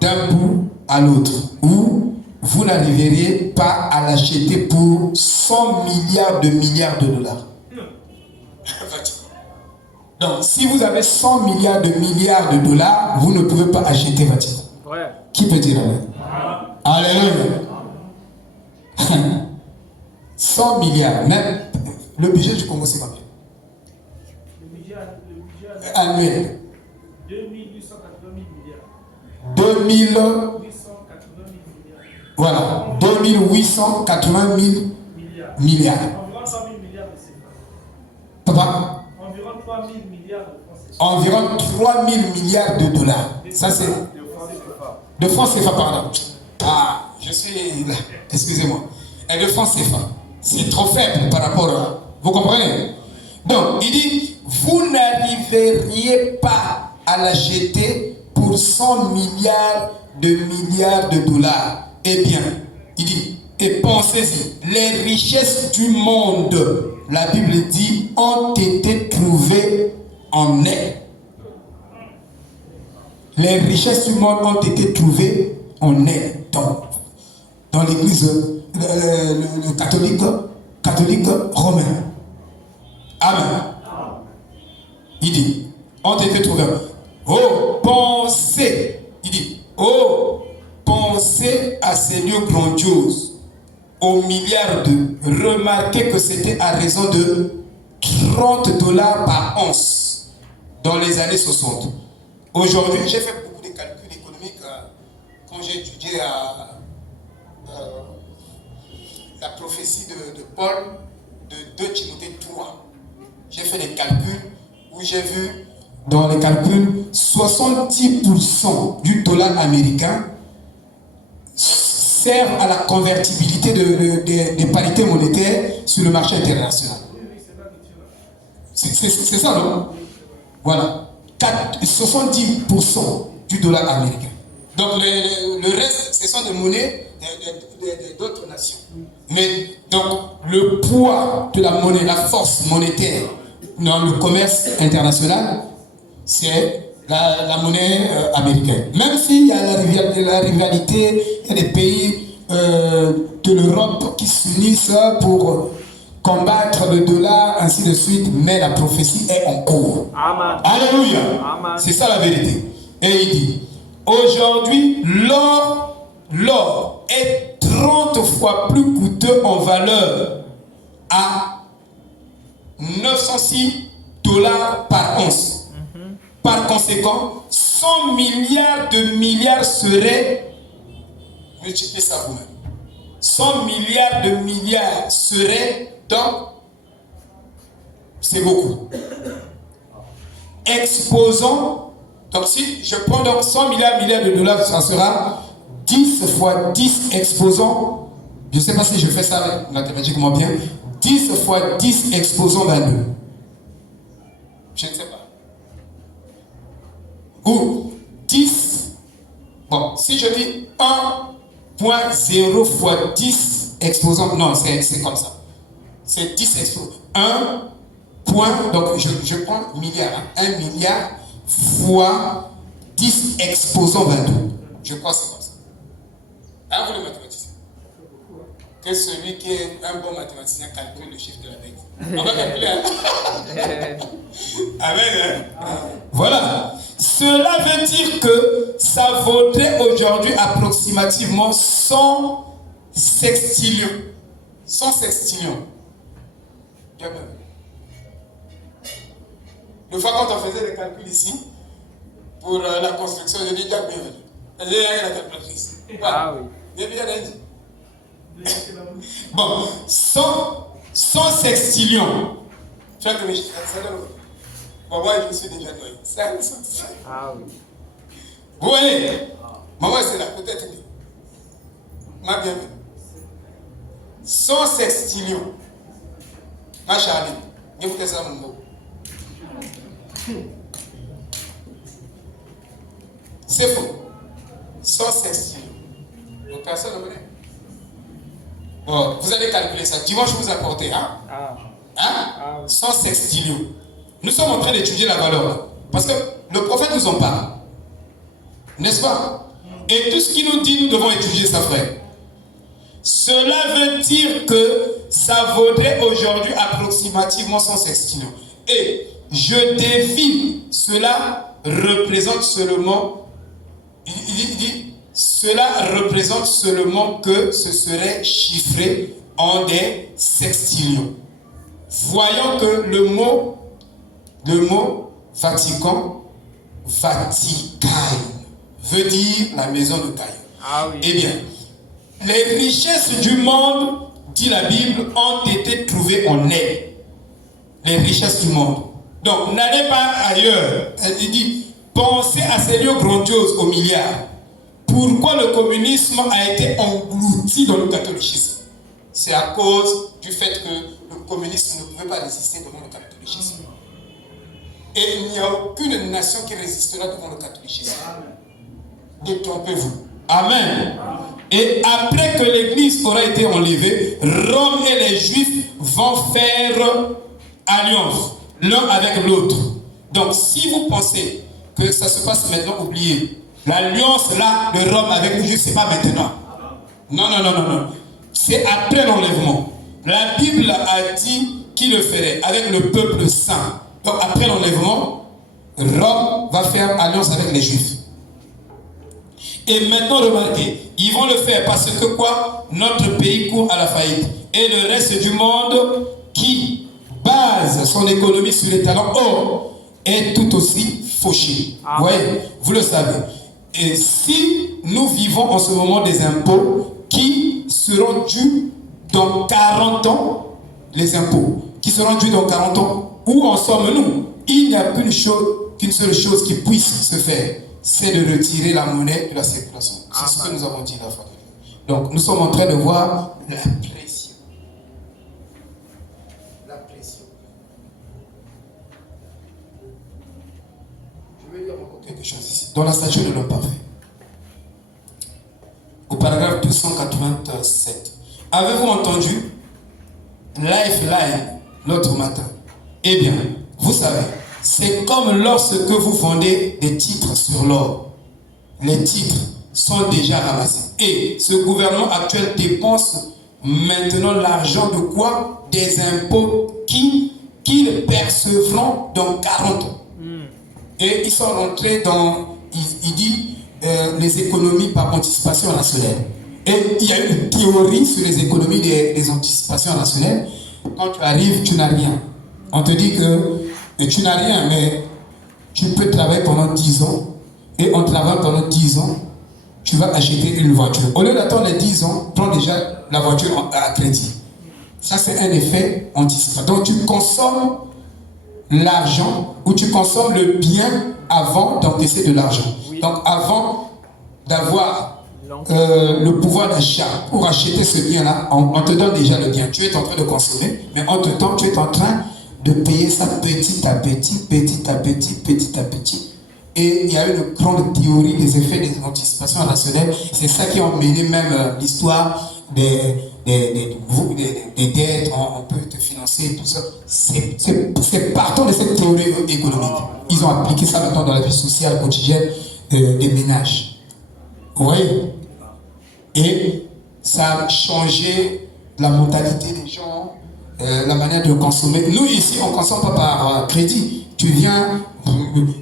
D'un bout à l'autre, où vous n'arriveriez pas à l'acheter pour 100 milliards de dollars. Donc, si vous avez 100 milliards de dollars, vous ne pouvez pas acheter Vatican. Ouais. Qui peut dire amen? Alléluia. 100 milliards. Même le budget du Congo, c'est combien? Le budget annuel. 2880 milliards. 2880 milliards. Voilà. 2880 milliards. Environ 100 000 milliards de CFA. Papa? Environ 3 000 milliards de francs CFA. Environ 3 000 milliards de dollars. Ça, c'est. De francs CFA, pardon. Ah, je suis là. Excusez-moi. Et de francs CFA. C'est trop faible par rapport à. Vous comprenez? Donc, il dit, vous n'arriveriez pas à l'acheter pour 100 milliards de dollars. Eh bien, il dit, et pensez-y, les richesses du monde, la Bible dit, ont été trouvées en elle. Les richesses du monde ont été trouvées en elle. Dans l'église catholique romain. Amen. Il dit, ont été trouvés. Oh, pensez. Il dit, oh, pensez à ces lieux grandioses, aux milliards de. Remarquez que c'était à raison de 30 dollars par once dans les années 60. Aujourd'hui, j'ai fait beaucoup de calculs économiques quand j'ai étudié la prophétie de Paul de 2 Timothée 3. J'ai fait des calculs où j'ai vu dans les calculs 70% du dollar américain servent à la convertibilité des parités monétaires sur le marché international. C'est ça, non? Voilà. 70% du dollar américain. Donc le reste, ce sont des monnaies d'autres nations. Mais donc le poids de la monnaie, la force monétaire dans le commerce international, c'est la monnaie américaine. Même s'il y a la rivalité, il y a des pays de l'Europe qui s'unissent pour combattre le dollar, ainsi de suite, mais la prophétie est en cours. Amen. Alléluia. Amen. C'est ça la vérité. Et il dit, aujourd'hui, l'or est 30 fois plus coûteux en valeur à 906 dollars par once. Par conséquent, 100 milliards seraient, multipliez ça vous-même, 100 milliards seraient dans, c'est beaucoup, exposant, donc si je prends donc 100 milliards de dollars, ça sera 10 fois 10 exposant, je ne sais pas si je fais ça mathématiquement bien, 10 fois 10 exposant 22. Je ne sais pas. Ou 10, bon, si je dis 1.0 fois 10 exposant, non, c'est comme ça. C'est 10 exposant. 1 point, donc je prends milliard, 1 milliard fois 10 exposant 22. Je crois que c'est comme ça. Ah, vous les mathématiciens. Que celui qui est un bon mathématicien calcule le chiffre de la bête. On va calculer. Amen. Voilà. Cela veut dire que ça vaudrait aujourd'hui approximativement 100 sextillions. 100 sextillions. Une fois quand on faisait les calculs ici, pour la construction, je dis déjà bienvenue. Il y a la calculatrice. Ah oui. Bon, 100 sextillions. Tu vois que je maman, je suis déjà noyé. Ah oui. Vous voyez? Maman, c'est là, peut-être. Ma bienvenue. 100 sextillions. Machali, vous faites ça, mon mot. C'est faux. 116 stylos. Donc personne ne connaît. Bon, vous allez calculer ça. Dimanche, vous apportez, hein? Hein? 116 stylos. Nous sommes en train d'étudier la valeur là. Parce que le prophète nous en parle. N'est-ce pas? Et tout ce qu'il nous dit, nous devons étudier ça, frère. Cela veut dire que ça vaudrait aujourd'hui approximativement 116 stylos. Et je devine, cela représente seulement, il dit, cela représente seulement que ce serait chiffré en des sextillions. Voyons que le mot Vatican, Vaticae, veut dire la maison de Caïn. Ah oui. Eh bien, les richesses du monde, dit la Bible, ont été trouvées en elle. Les richesses du monde. Donc, n'allez pas ailleurs. Il dit, pensez à ces lieux grandioses aux milliards. Pourquoi le communisme a été englouti dans le catholicisme? C'est à cause du fait que le communisme ne pouvait pas résister devant le catholicisme. Et il n'y a aucune nation qui résistera devant le catholicisme. Détrompez-vous. Amen. Et après que l'église aura été enlevée, Rome et les Juifs vont faire alliance l'un avec l'autre. Donc si vous pensez que ça se passe maintenant, oubliez. L'alliance là de Rome avec les Juifs, c'est pas maintenant. Non, non, non, non, non. C'est après l'enlèvement. La Bible a dit qu'il le ferait avec le peuple saint. Donc après l'enlèvement, Rome va faire alliance avec les Juifs. Et maintenant, remarquez, ils vont le faire parce que quoi? Notre pays court à la faillite. Et le reste du monde qui base son économie sur les talents or est tout aussi fauché. Vous voyez, vous le savez. Et si nous vivons en ce moment des impôts qui seront dus dans 40 ans, les impôts qui seront dus dans 40 ans, où en sommes-nous? Il n'y a qu'une seule chose qui puisse se faire, c'est de retirer la monnaie de la circulation. C'est ce que nous avons dit la fois. Donc nous sommes en train de voir la pression. La pression. Je vais dire encore quelque chose ici. Dans la statue de l'homme parfait, au paragraphe 287, avez-vous entendu Lifeline l'autre matin? Eh bien, vous savez, c'est comme lorsque vous vendez des titres sur l'or. Les titres sont déjà ramassés. Et ce gouvernement actuel dépense maintenant l'argent de quoi? Des impôts qu'ils percevront dans 40 ans. Et ils sont rentrés dans, il dit, les économies par anticipation rationnelle. Et il y a une théorie sur les économies des anticipations rationnelles. Quand tu arrives, tu n'as rien. On te dit que tu n'as rien, mais tu peux travailler pendant 10 ans. Et en travaillant pendant 10 ans, tu vas acheter une voiture. Au lieu d'attendre les 10 ans, prends déjà la voiture à crédit. Ça, c'est un effet anticipatoire. Donc, tu consommes l'argent ou tu consommes le bien avant d'encaisser de l'argent. Oui. Donc, avant d'avoir le pouvoir d'achat pour acheter ce bien-là, on te donne déjà le bien. Tu es en train de consommer, mais entre-temps, tu es en train de payer ça petit à petit, petit à petit, petit à petit. Et il y a une grande théorie des effets des anticipations rationnelles. C'est ça qui a mené même l'histoire des dettes, on peut te financer, tout ça. C'est partant de cette théorie économique. Ils ont appliqué ça maintenant dans la vie sociale quotidienne des ménages. Vous voyez? Et ça a changé la mentalité des gens, la manière de consommer. Nous ici, on ne consomme pas par crédit. Tu viens,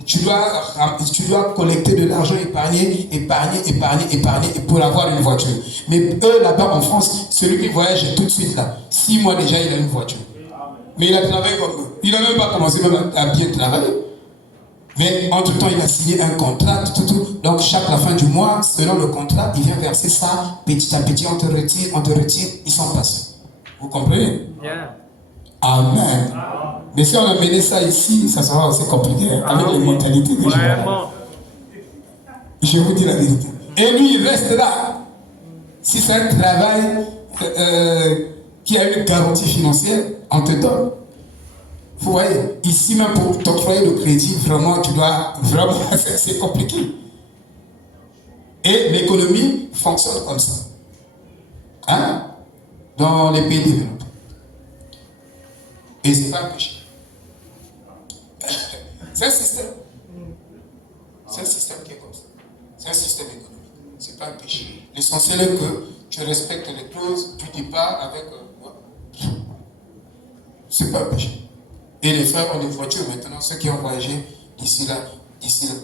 tu dois collecter de l'argent, épargner pour avoir une voiture. Mais eux, là-bas en France, celui qui voyage tout de suite là, 6 mois déjà, il a une voiture. Mais il a travaillé comme eux. Il n'a même pas commencé même à bien travailler. Mais entre-temps, il a signé un contrat, tout. Donc, chaque la fin du mois, selon le contrat, il vient verser ça petit à petit, on te retire, ils sont passés. Vous comprenez? Yeah. Amen. Mais si on a mené ça ici, ça sera aussi compliqué avec les mentalités des gens. Je vous dis la vérité. Et lui, il reste là. Si c'est un travail qui a une garantie financière, on te donne. Vous voyez, ici même pour t'octroyer le crédit, vraiment, tu dois, vraiment, c'est compliqué. Et l'économie fonctionne comme ça. Hein? Dans les pays développés. Et c'est pas un péché. C'est un système. C'est un système qui est comme ça. C'est un système économique. C'est pas un péché. L'essentiel est que tu respectes les clauses du départ avec. C'est pas un péché. Et les frères ont des voitures maintenant, ceux qui ont voyagé d'ici là.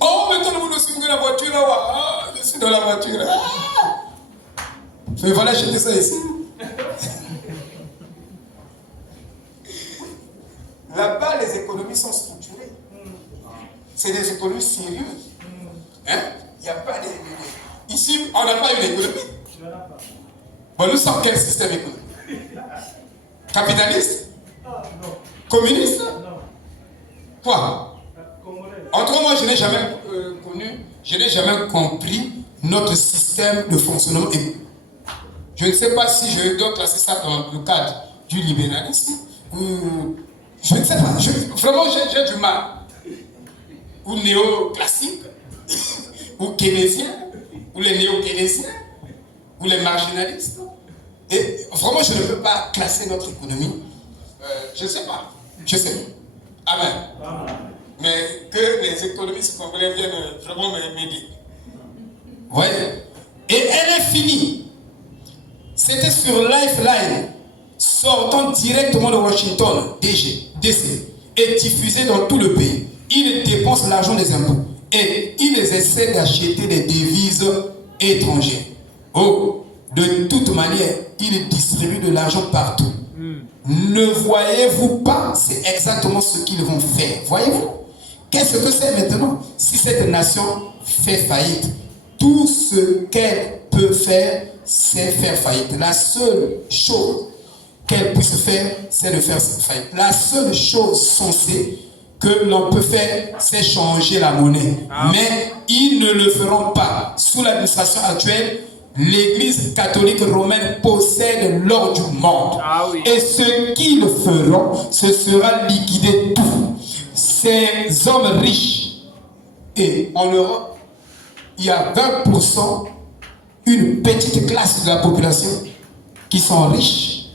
Oh, maintenant vous aussi vous la voiture là. Ah, je suis dans la voiture. Ah. Mais voilà, j'étais ça ici. Là-bas, les économies sont structurées. C'est des économies sérieuses. Hein? Il n'y a pas de... Ici, on n'a pas une économie. Bon, nous sommes quel système économique? Capitaliste? Communiste? Quoi? Autrement, moi, je n'ai jamais je n'ai jamais compris notre système de fonctionnement. Je ne sais pas si je dois classer ça dans le cadre du libéralisme ou... Je ne sais pas. Vraiment, j'ai du mal. Ou néoclassique, ou keynésien, ou les néo-keynésiens, ou les marginalistes. Et vraiment, je ne peux pas classer notre économie. Je ne sais pas. Je sais. Amen. Mais que les économistes congolais viennent vraiment m'aider. Vous voyez? Et elle est finie. C'était sur Lifeline, sortant directement de Washington, DC, et diffusé dans tout le pays. Ils dépensent l'argent des impôts et ils essaient d'acheter des devises étrangères. Oh, de toute manière, ils distribuent de l'argent partout. Ne voyez-vous pas? C'est exactement ce qu'ils vont faire. Voyez-vous? Qu'est-ce que c'est maintenant? Si cette nation fait faillite, tout ce qu'elle peut faire, c'est faire faillite. La seule chose qu'elle puisse faire, c'est de faire faillite. La seule chose censée que l'on peut faire, c'est changer la monnaie. Mais ils ne le feront pas. Sous l'administration actuelle, l'Église catholique romaine possède l'or du monde. Et ce qu'ils feront, ce sera liquider tout. Ces hommes riches, et en Europe, il y a 20%, une petite classe de la population qui sont riches.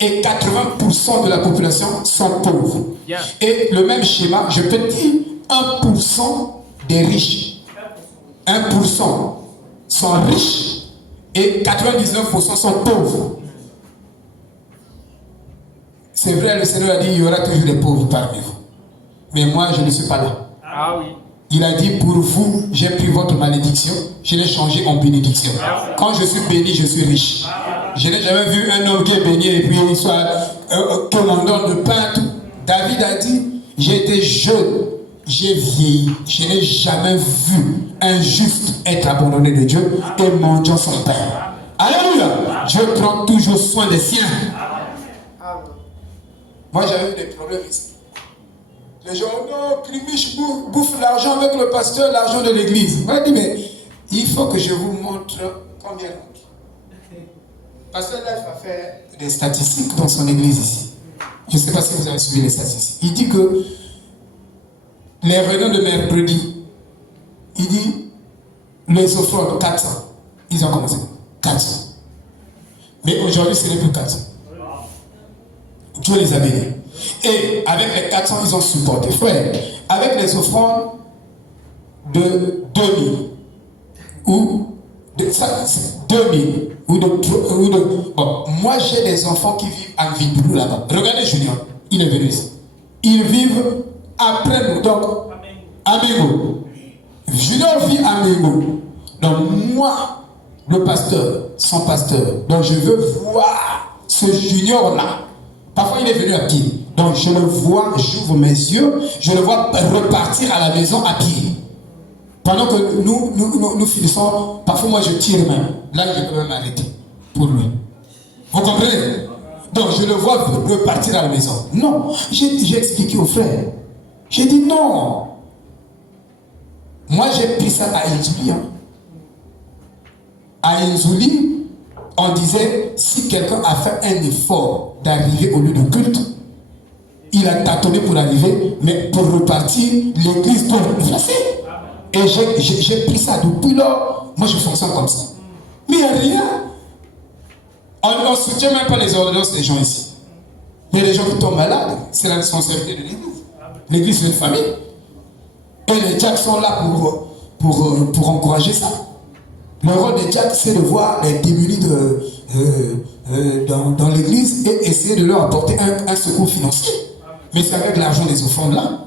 Et 80% de la population sont pauvres. Et le même schéma, je peux dire 1% des riches. 1% sont riches et 99% sont pauvres. C'est vrai, le Seigneur a dit il y aura toujours des pauvres parmi vous. Mais moi, je ne suis pas là. Il a dit pour vous, j'ai pris votre malédiction, je l'ai changé en bénédiction. Quand je suis béni, je suis riche. Je n'ai jamais vu un homme qui est béni et puis il soit commandant de pain. David a dit, j'étais jeune, j'ai vieilli, je n'ai jamais vu un juste être abandonné de Dieu et mendiant son pain. Alléluia! Dieu prend toujours soin des siens. Moi j'avais eu des problèmes ici. Les gens, non, Klimish bouffe l'argent avec le pasteur, l'argent de l'église. Moi je dis, mais il faut que je vous montre combien. Pasteur Life a fait des statistiques dans son église ici. Je ne sais pas si vous avez suivi les statistiques. Il dit que les réunions de mercredi, il dit les offrandes 400. Ils ont commencé 400. Mais aujourd'hui, ce n'est plus 400. Dieu les a bénis. Et avec les 400, ils ont supporté. Frère, avec les offrandes de 2000 ou de 2000 ou de bon, moi j'ai des enfants qui vivent en Vindoulo là-bas. Regardez Junior, il est venu ici. Ils vivent après nous, donc à Mengo. Junior vit à Mengo. Donc moi, le pasteur, son pasteur, donc je veux voir ce Junior là. Parfois il est venu à pied. Donc je le vois, j'ouvre mes yeux, je le vois repartir à la maison à pied. Pendant que nous finissons, parfois moi je tire même. Là je peux même arrêter pour lui. Vous comprenez? Donc je le vois repartir à la maison. Non, j'ai expliqué au frère. J'ai dit non. Moi j'ai pris ça à Inzouli. À Inzouli, on disait si quelqu'un a fait un effort d'arriver au lieu de culte, Il a tâtonné pour arriver, mais pour repartir, l'église doit le placer. Et j'ai pris ça depuis lors. Moi, je fonctionne comme ça. Mais il n'y a rien. On ne soutient même pas les ordonnances des gens ici. Mais les gens qui tombent malades, c'est la responsabilité de l'église. L'église, c'est une famille. Et les diacres sont là pour encourager ça. Le rôle des diacres, c'est de voir les démunis dans l'église et essayer de leur apporter un secours financier. Mais c'est avec l'argent des offrandes là.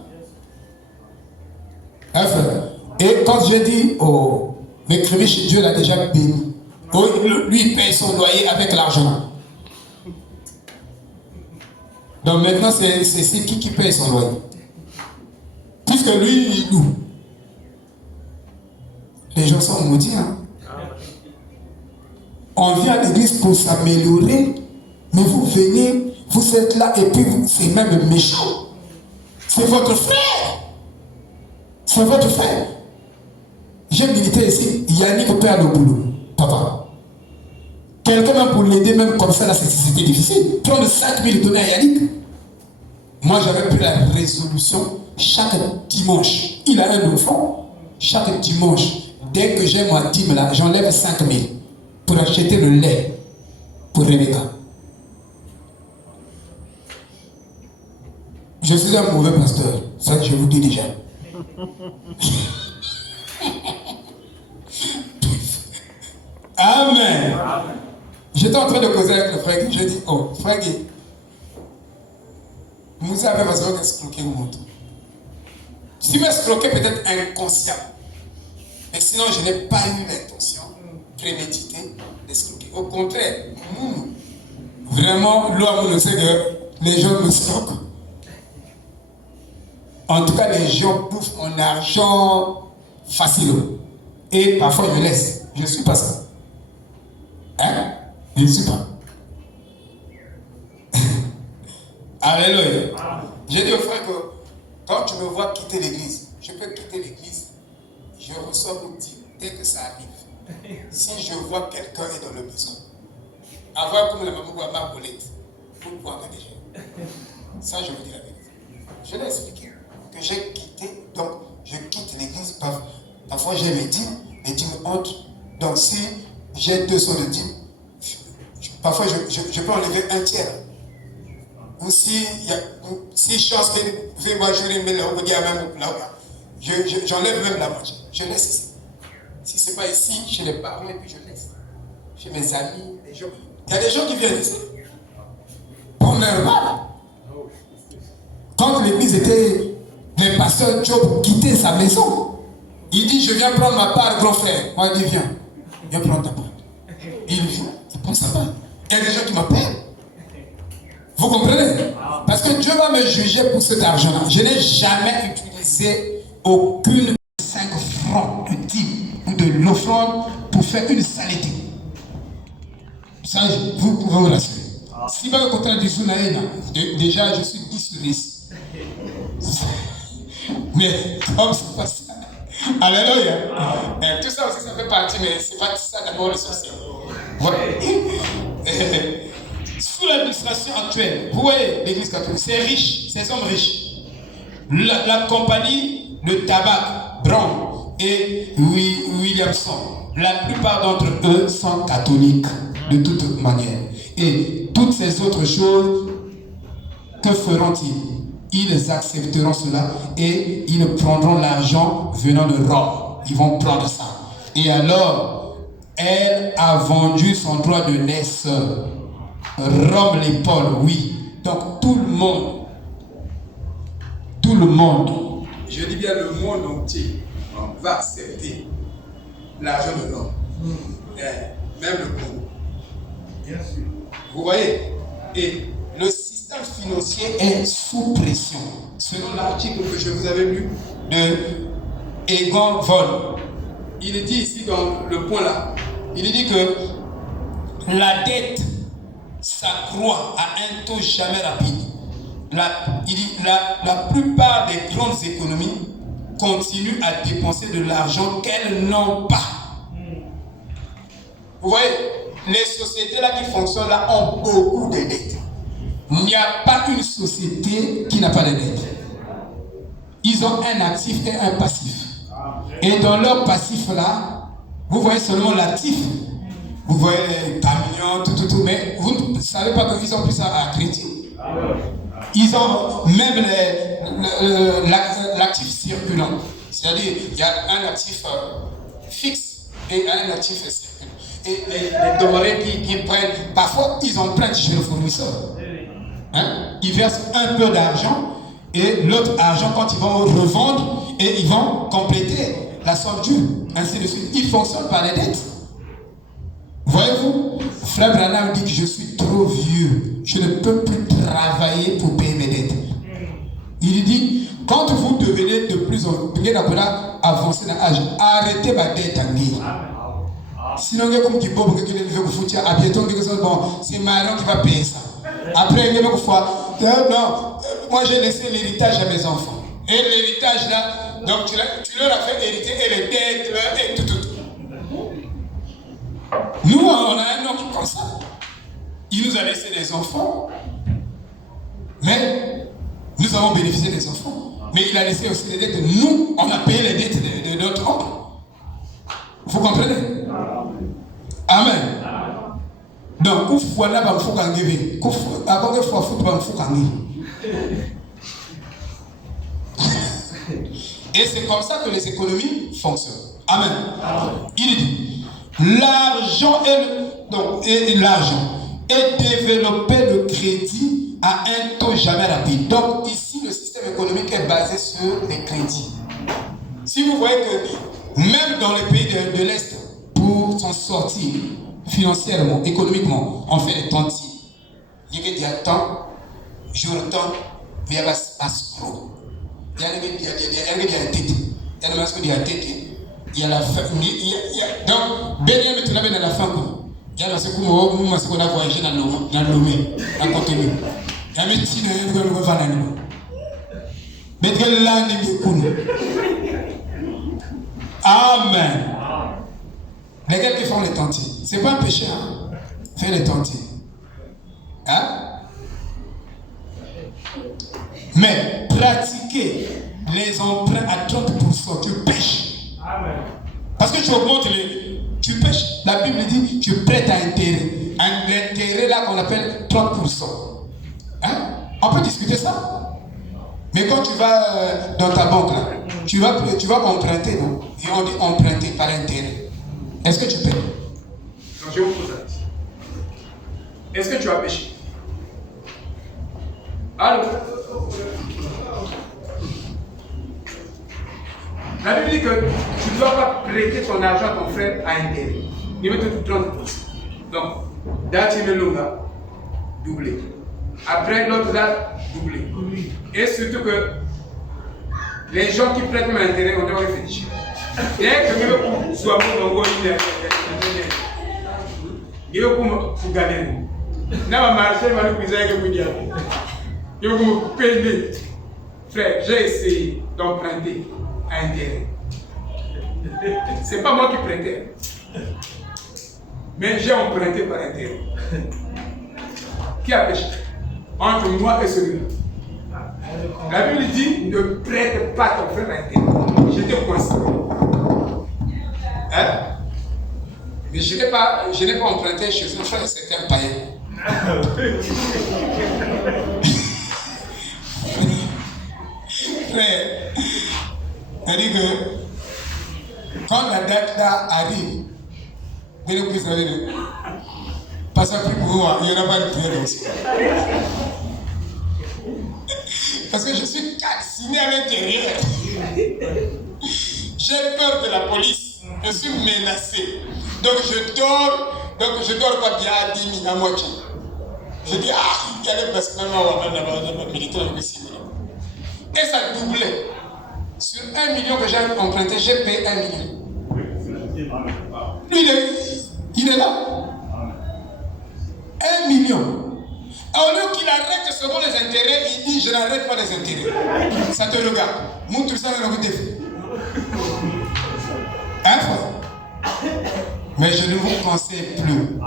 Et quand je dis, oh, mais Crémiche, Dieu l'a déjà béni. Oh, lui, il paye son loyer avec l'argent. Donc maintenant, c'est qui paye son loyer? Puisque lui, il loue. Les gens sont maudits. Hein? On vient à l'église pour s'améliorer, mais vous venez, vous êtes là et puis c'est même méchant. C'est votre frère. C'est votre frère. J'ai milité ici, Yannick perd le boulot. Papa. Quelqu'un même pour l'aider, même comme ça, là, c'était difficile. Prendre 5 000 donner à Yannick. Moi, j'avais pris la résolution chaque dimanche. Il a un enfant. Chaque dimanche, dès que j'ai ma dîme là, j'enlève 5 000 pour acheter le lait pour Rebecca. Je suis un mauvais pasteur. Ça, je vous dis déjà. Amen. Amen. J'étais en train de causer avec le frère Guy. Je dis, oh, frère Guy, vous avez besoin d'escroquer au monde. Si vous escroquez peut-être inconscient, mais sinon je n'ai pas eu l'intention préméditée d'escroquer. Au contraire, vraiment, l'homme sait que les gens me escroquent. En tout cas, les gens bouffent mon argent facile. Et parfois je laisse. Je ne suis pas ça. Hein? Je ne suis pas. Alléluia. J'ai dit au frère que quand tu me vois quitter l'église, je peux quitter l'église, je reçois mon dîme dès que ça arrive. Si je vois quelqu'un est dans le besoin, avoir comme la maman boit ma bolette, pour boire ma déjà. Ça, je vous dis la vérité. Je l'ai expliqué que j'ai quitté, donc je quitte l'église. Parfois j'ai mes dîmes entrent. Donc si j'ai 200 de dîmes, parfois je peux enlever un tiers. Ou si chance fait moi jouer mais là j'enlève même la moitié. Je laisse ici. Si ce n'est pas ici, chez les parents, et puis je laisse. Chez mes amis, les gens. Il y a des gens qui viennent ici. Pour leur mal. Quand l'église était, le pasteur Job quittait sa maison. Il dit, je viens prendre ma part, grand frère. Moi, il dit, viens prendre ta part. Il vient, il prend sa part. Il y a des gens qui m'appellent. Vous comprenez? Parce que Dieu va me juger pour cet argent-là. Je n'ai jamais utilisé aucune 5 francs de dîme ou de l'offrande pour faire une saleté. Ça, vous pouvez vous rassurer. Si vous avez le contrat du Zunaïna, déjà je suis 10 sur 10. Mais comme c'est pas ça. Alléluia. Tout ça aussi, ça fait partie, mais c'est pas ça d'abord le social. Ouais. Sous l'administration actuelle, vous voyez l'église catholique, c'est riche, ces hommes riches. La compagnie de tabac, Brown et Williamson, la plupart d'entre eux sont catholiques de toute manière. Et toutes ces autres choses, que feront-ils? Ils accepteront cela et ils prendront l'argent venant de Rome. Ils vont prendre ça. Et alors, elle a vendu son droit de naissance. Rome l'épaule, oui. Donc tout le monde, je dis bien le monde entier, va accepter l'argent de l'homme. Même le Congo. Bien sûr. Vous voyez? Et le système financier est sous pression. Selon l'article que je vous avais lu de Egon Voll, il dit ici dans le point là, il dit que la dette s'accroît à un taux jamais rapide. La plupart des grandes économies continuent à dépenser de l'argent qu'elles n'ont pas. Vous voyez, les sociétés là qui fonctionnent là ont beaucoup de dettes. Il n'y a pas une société qui n'a pas de dette. Ils ont un actif et un passif. Et dans leur passif là, vous voyez seulement l'actif. Vous voyez les camions, tout, mais vous ne savez pas qu'ils ont plus ça à crédit. Ils ont même l'actif circulant. C'est-à-dire, il y a un actif fixe et un actif circulant. Et les dorés qui prennent, parfois ils ont plainte chez le fournisseur. Hein? Ils versent un peu d'argent et l'autre argent, quand ils vont revendre, et ils vont compléter la somme due, ainsi de suite. Ils fonctionnent par les dettes. Voyez-vous, Frère Branham dit que je suis trop vieux, je ne peux plus travailler pour payer mes dettes. Il dit, quand vous devenez de plus en plus avancé dans l'âge, arrêtez ma dette en guille. Sinon, c'est Marion qui va payer ça. Après, non, moi j'ai laissé l'héritage à mes enfants. Et l'héritage là, donc tu leur as fait hériter et les dettes et tout. Nous, on a un homme comme ça. Il nous a laissé des enfants, mais nous avons bénéficié des enfants. Mais il a laissé aussi les dettes. Nous, on a payé les dettes de notre oncle. Vous comprenez? Amen. Donc, et c'est comme ça que les économies fonctionnent. Amen. Il dit, l'argent et développer le crédit à un taux jamais rapide. Donc ici, le système économique est basé sur les crédits. Si vous voyez que même dans les pays de l'Est, pour s'en sortir financièrement, économiquement, on fait des tantis. Il y a tant, jour temps, il y a escroc. Il y a un tête. Il y a la fin. Donc, Bénia me trouve dans la fin. Il y a ce qu'on a voyagé dans le Lomé, dans le contenu. Il y a un petit qui va dans le Lomé. Mais il y a là, Amen. Les gars qui font les tantis, ce n'est pas un péché, hein? Faire les tantis. Hein? Mais pratiquer les emprunts à 30%, tu pêches. Amen. Parce que tu augmentes tu pêches. La Bible dit tu prêtes à intérêt. L'intérêt là qu'on appelle 30%. Hein? On peut discuter ça. Mais quand tu vas dans ta banque là, tu vas emprunter, non? Et on dit emprunter par intérêt. Est-ce que tu paies? Non, je vous pose la question. Est-ce que tu as péché? Allô? La Bible dit que tu ne dois pas prêter ton argent à ton frère à intérêt. Il veut te 30%. Donc, Datimé Lunga, doublé. Après, l'autre date, doublé. Et surtout que les gens qui prêtent à intérêt, on doit réfléchir. Dès que nous sommes en il faut gagner. N'a pas marché, mais nous pouvons il faut me payer. Frère, j'ai essayé d'emprunter à intérêt. C'est pas moi qui prêtais. Mais j'ai emprunté par intérêt. Qui a péché? Entre moi et celui-là. La Bible dit ne prête pas ton frère à intérêt. J'étais coincé. Hein? Mais je n'ai pas emprunté chez un frère, c'était un païen. Frère, on dit que quand la date là arrive, pas ça plus pour moi, il n'y aura pas de prière aussi. Parce que je suis calciné à l'intérieur. J'ai peur de la police. Je suis menacé. Donc je dors pas bien à 10 000 à moitié. Je dis, il y a des personnes dans le militaire aussi. Et ça doublait. Sur 1 million que j'ai emprunté, j'ai payé 1 million. Lui, il est là. 1 million. Au lieu qu'il arrête seulement les intérêts, il dit, je n'arrête pas les intérêts. Ça te regarde. Montre ça dans le défi. Hein, frère? Mais je ne vous conseille plus.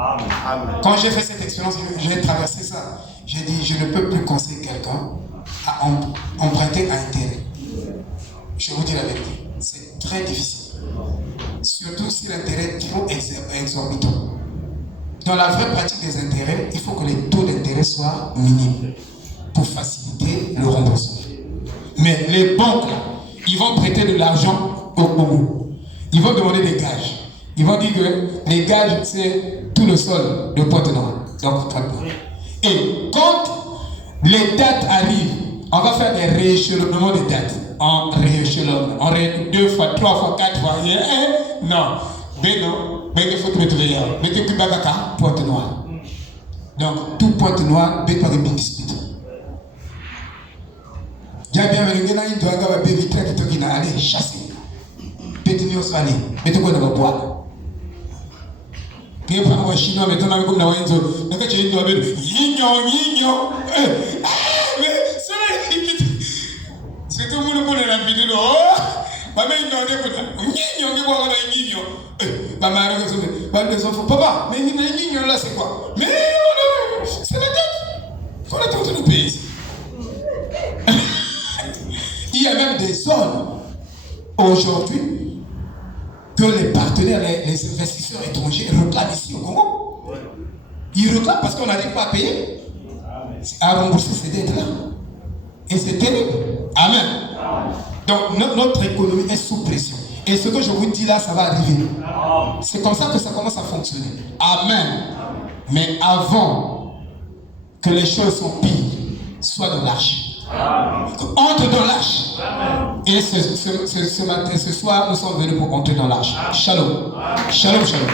Quand j'ai fait cette expérience, j'ai traversé ça. J'ai dit, je ne peux plus conseiller quelqu'un à emprunter à intérêt. Je vous dis la vérité, c'est très difficile. Surtout si l'intérêt est trop exorbitant. Dans la vraie pratique des intérêts, il faut que les taux d'intérêt soient minimes pour faciliter le remboursement. Mais les banques, ils vont prêter de l'argent au Congo. Ils vont demander des gages. Ils vont dire que les gages, c'est tout le sol de Pointe-Noire. Donc, et quand les dates arrivent, on va faire des rééchelonnements de dates. On rééchelonne. On rééchelonne 2 fois, 3 fois, 4 fois. Non. Mais non. Mais il faut que tu mettes mettez que Bagaka, Pointe-Noire. Donc, tout Pointe-Noire, bet par une dispute. J'ai bien vu que nous avons un bébé qui est allé chasser. Petit nous allé. Mettez quoi dans le bois. Puis après, on va chinois, maintenant, comme dans une zone. Donc, tu es dans le Yignon. Mais c'est tout le monde qui a la vidéo. Papa, mais il là, c'est quoi? Mais c'est la dette qu'on est en train de payer. Il y a même des zones aujourd'hui que les partenaires, les investisseurs étrangers réclament ici au Congo. Ils réclament parce qu'on n'arrive pas à payer, à rembourser ces dettes-là. Et c'est terrible. Amen. Donc notre économie est sous pression. Et ce que je vous dis là, ça va arriver. C'est comme ça que ça commence à fonctionner. Amen. Mais avant que les choses sont pires, sois dans l'arche. Entre dans l'arche. Et ce soir, nous sommes venus pour entrer dans l'arche. Shalom. Shalom, shalom.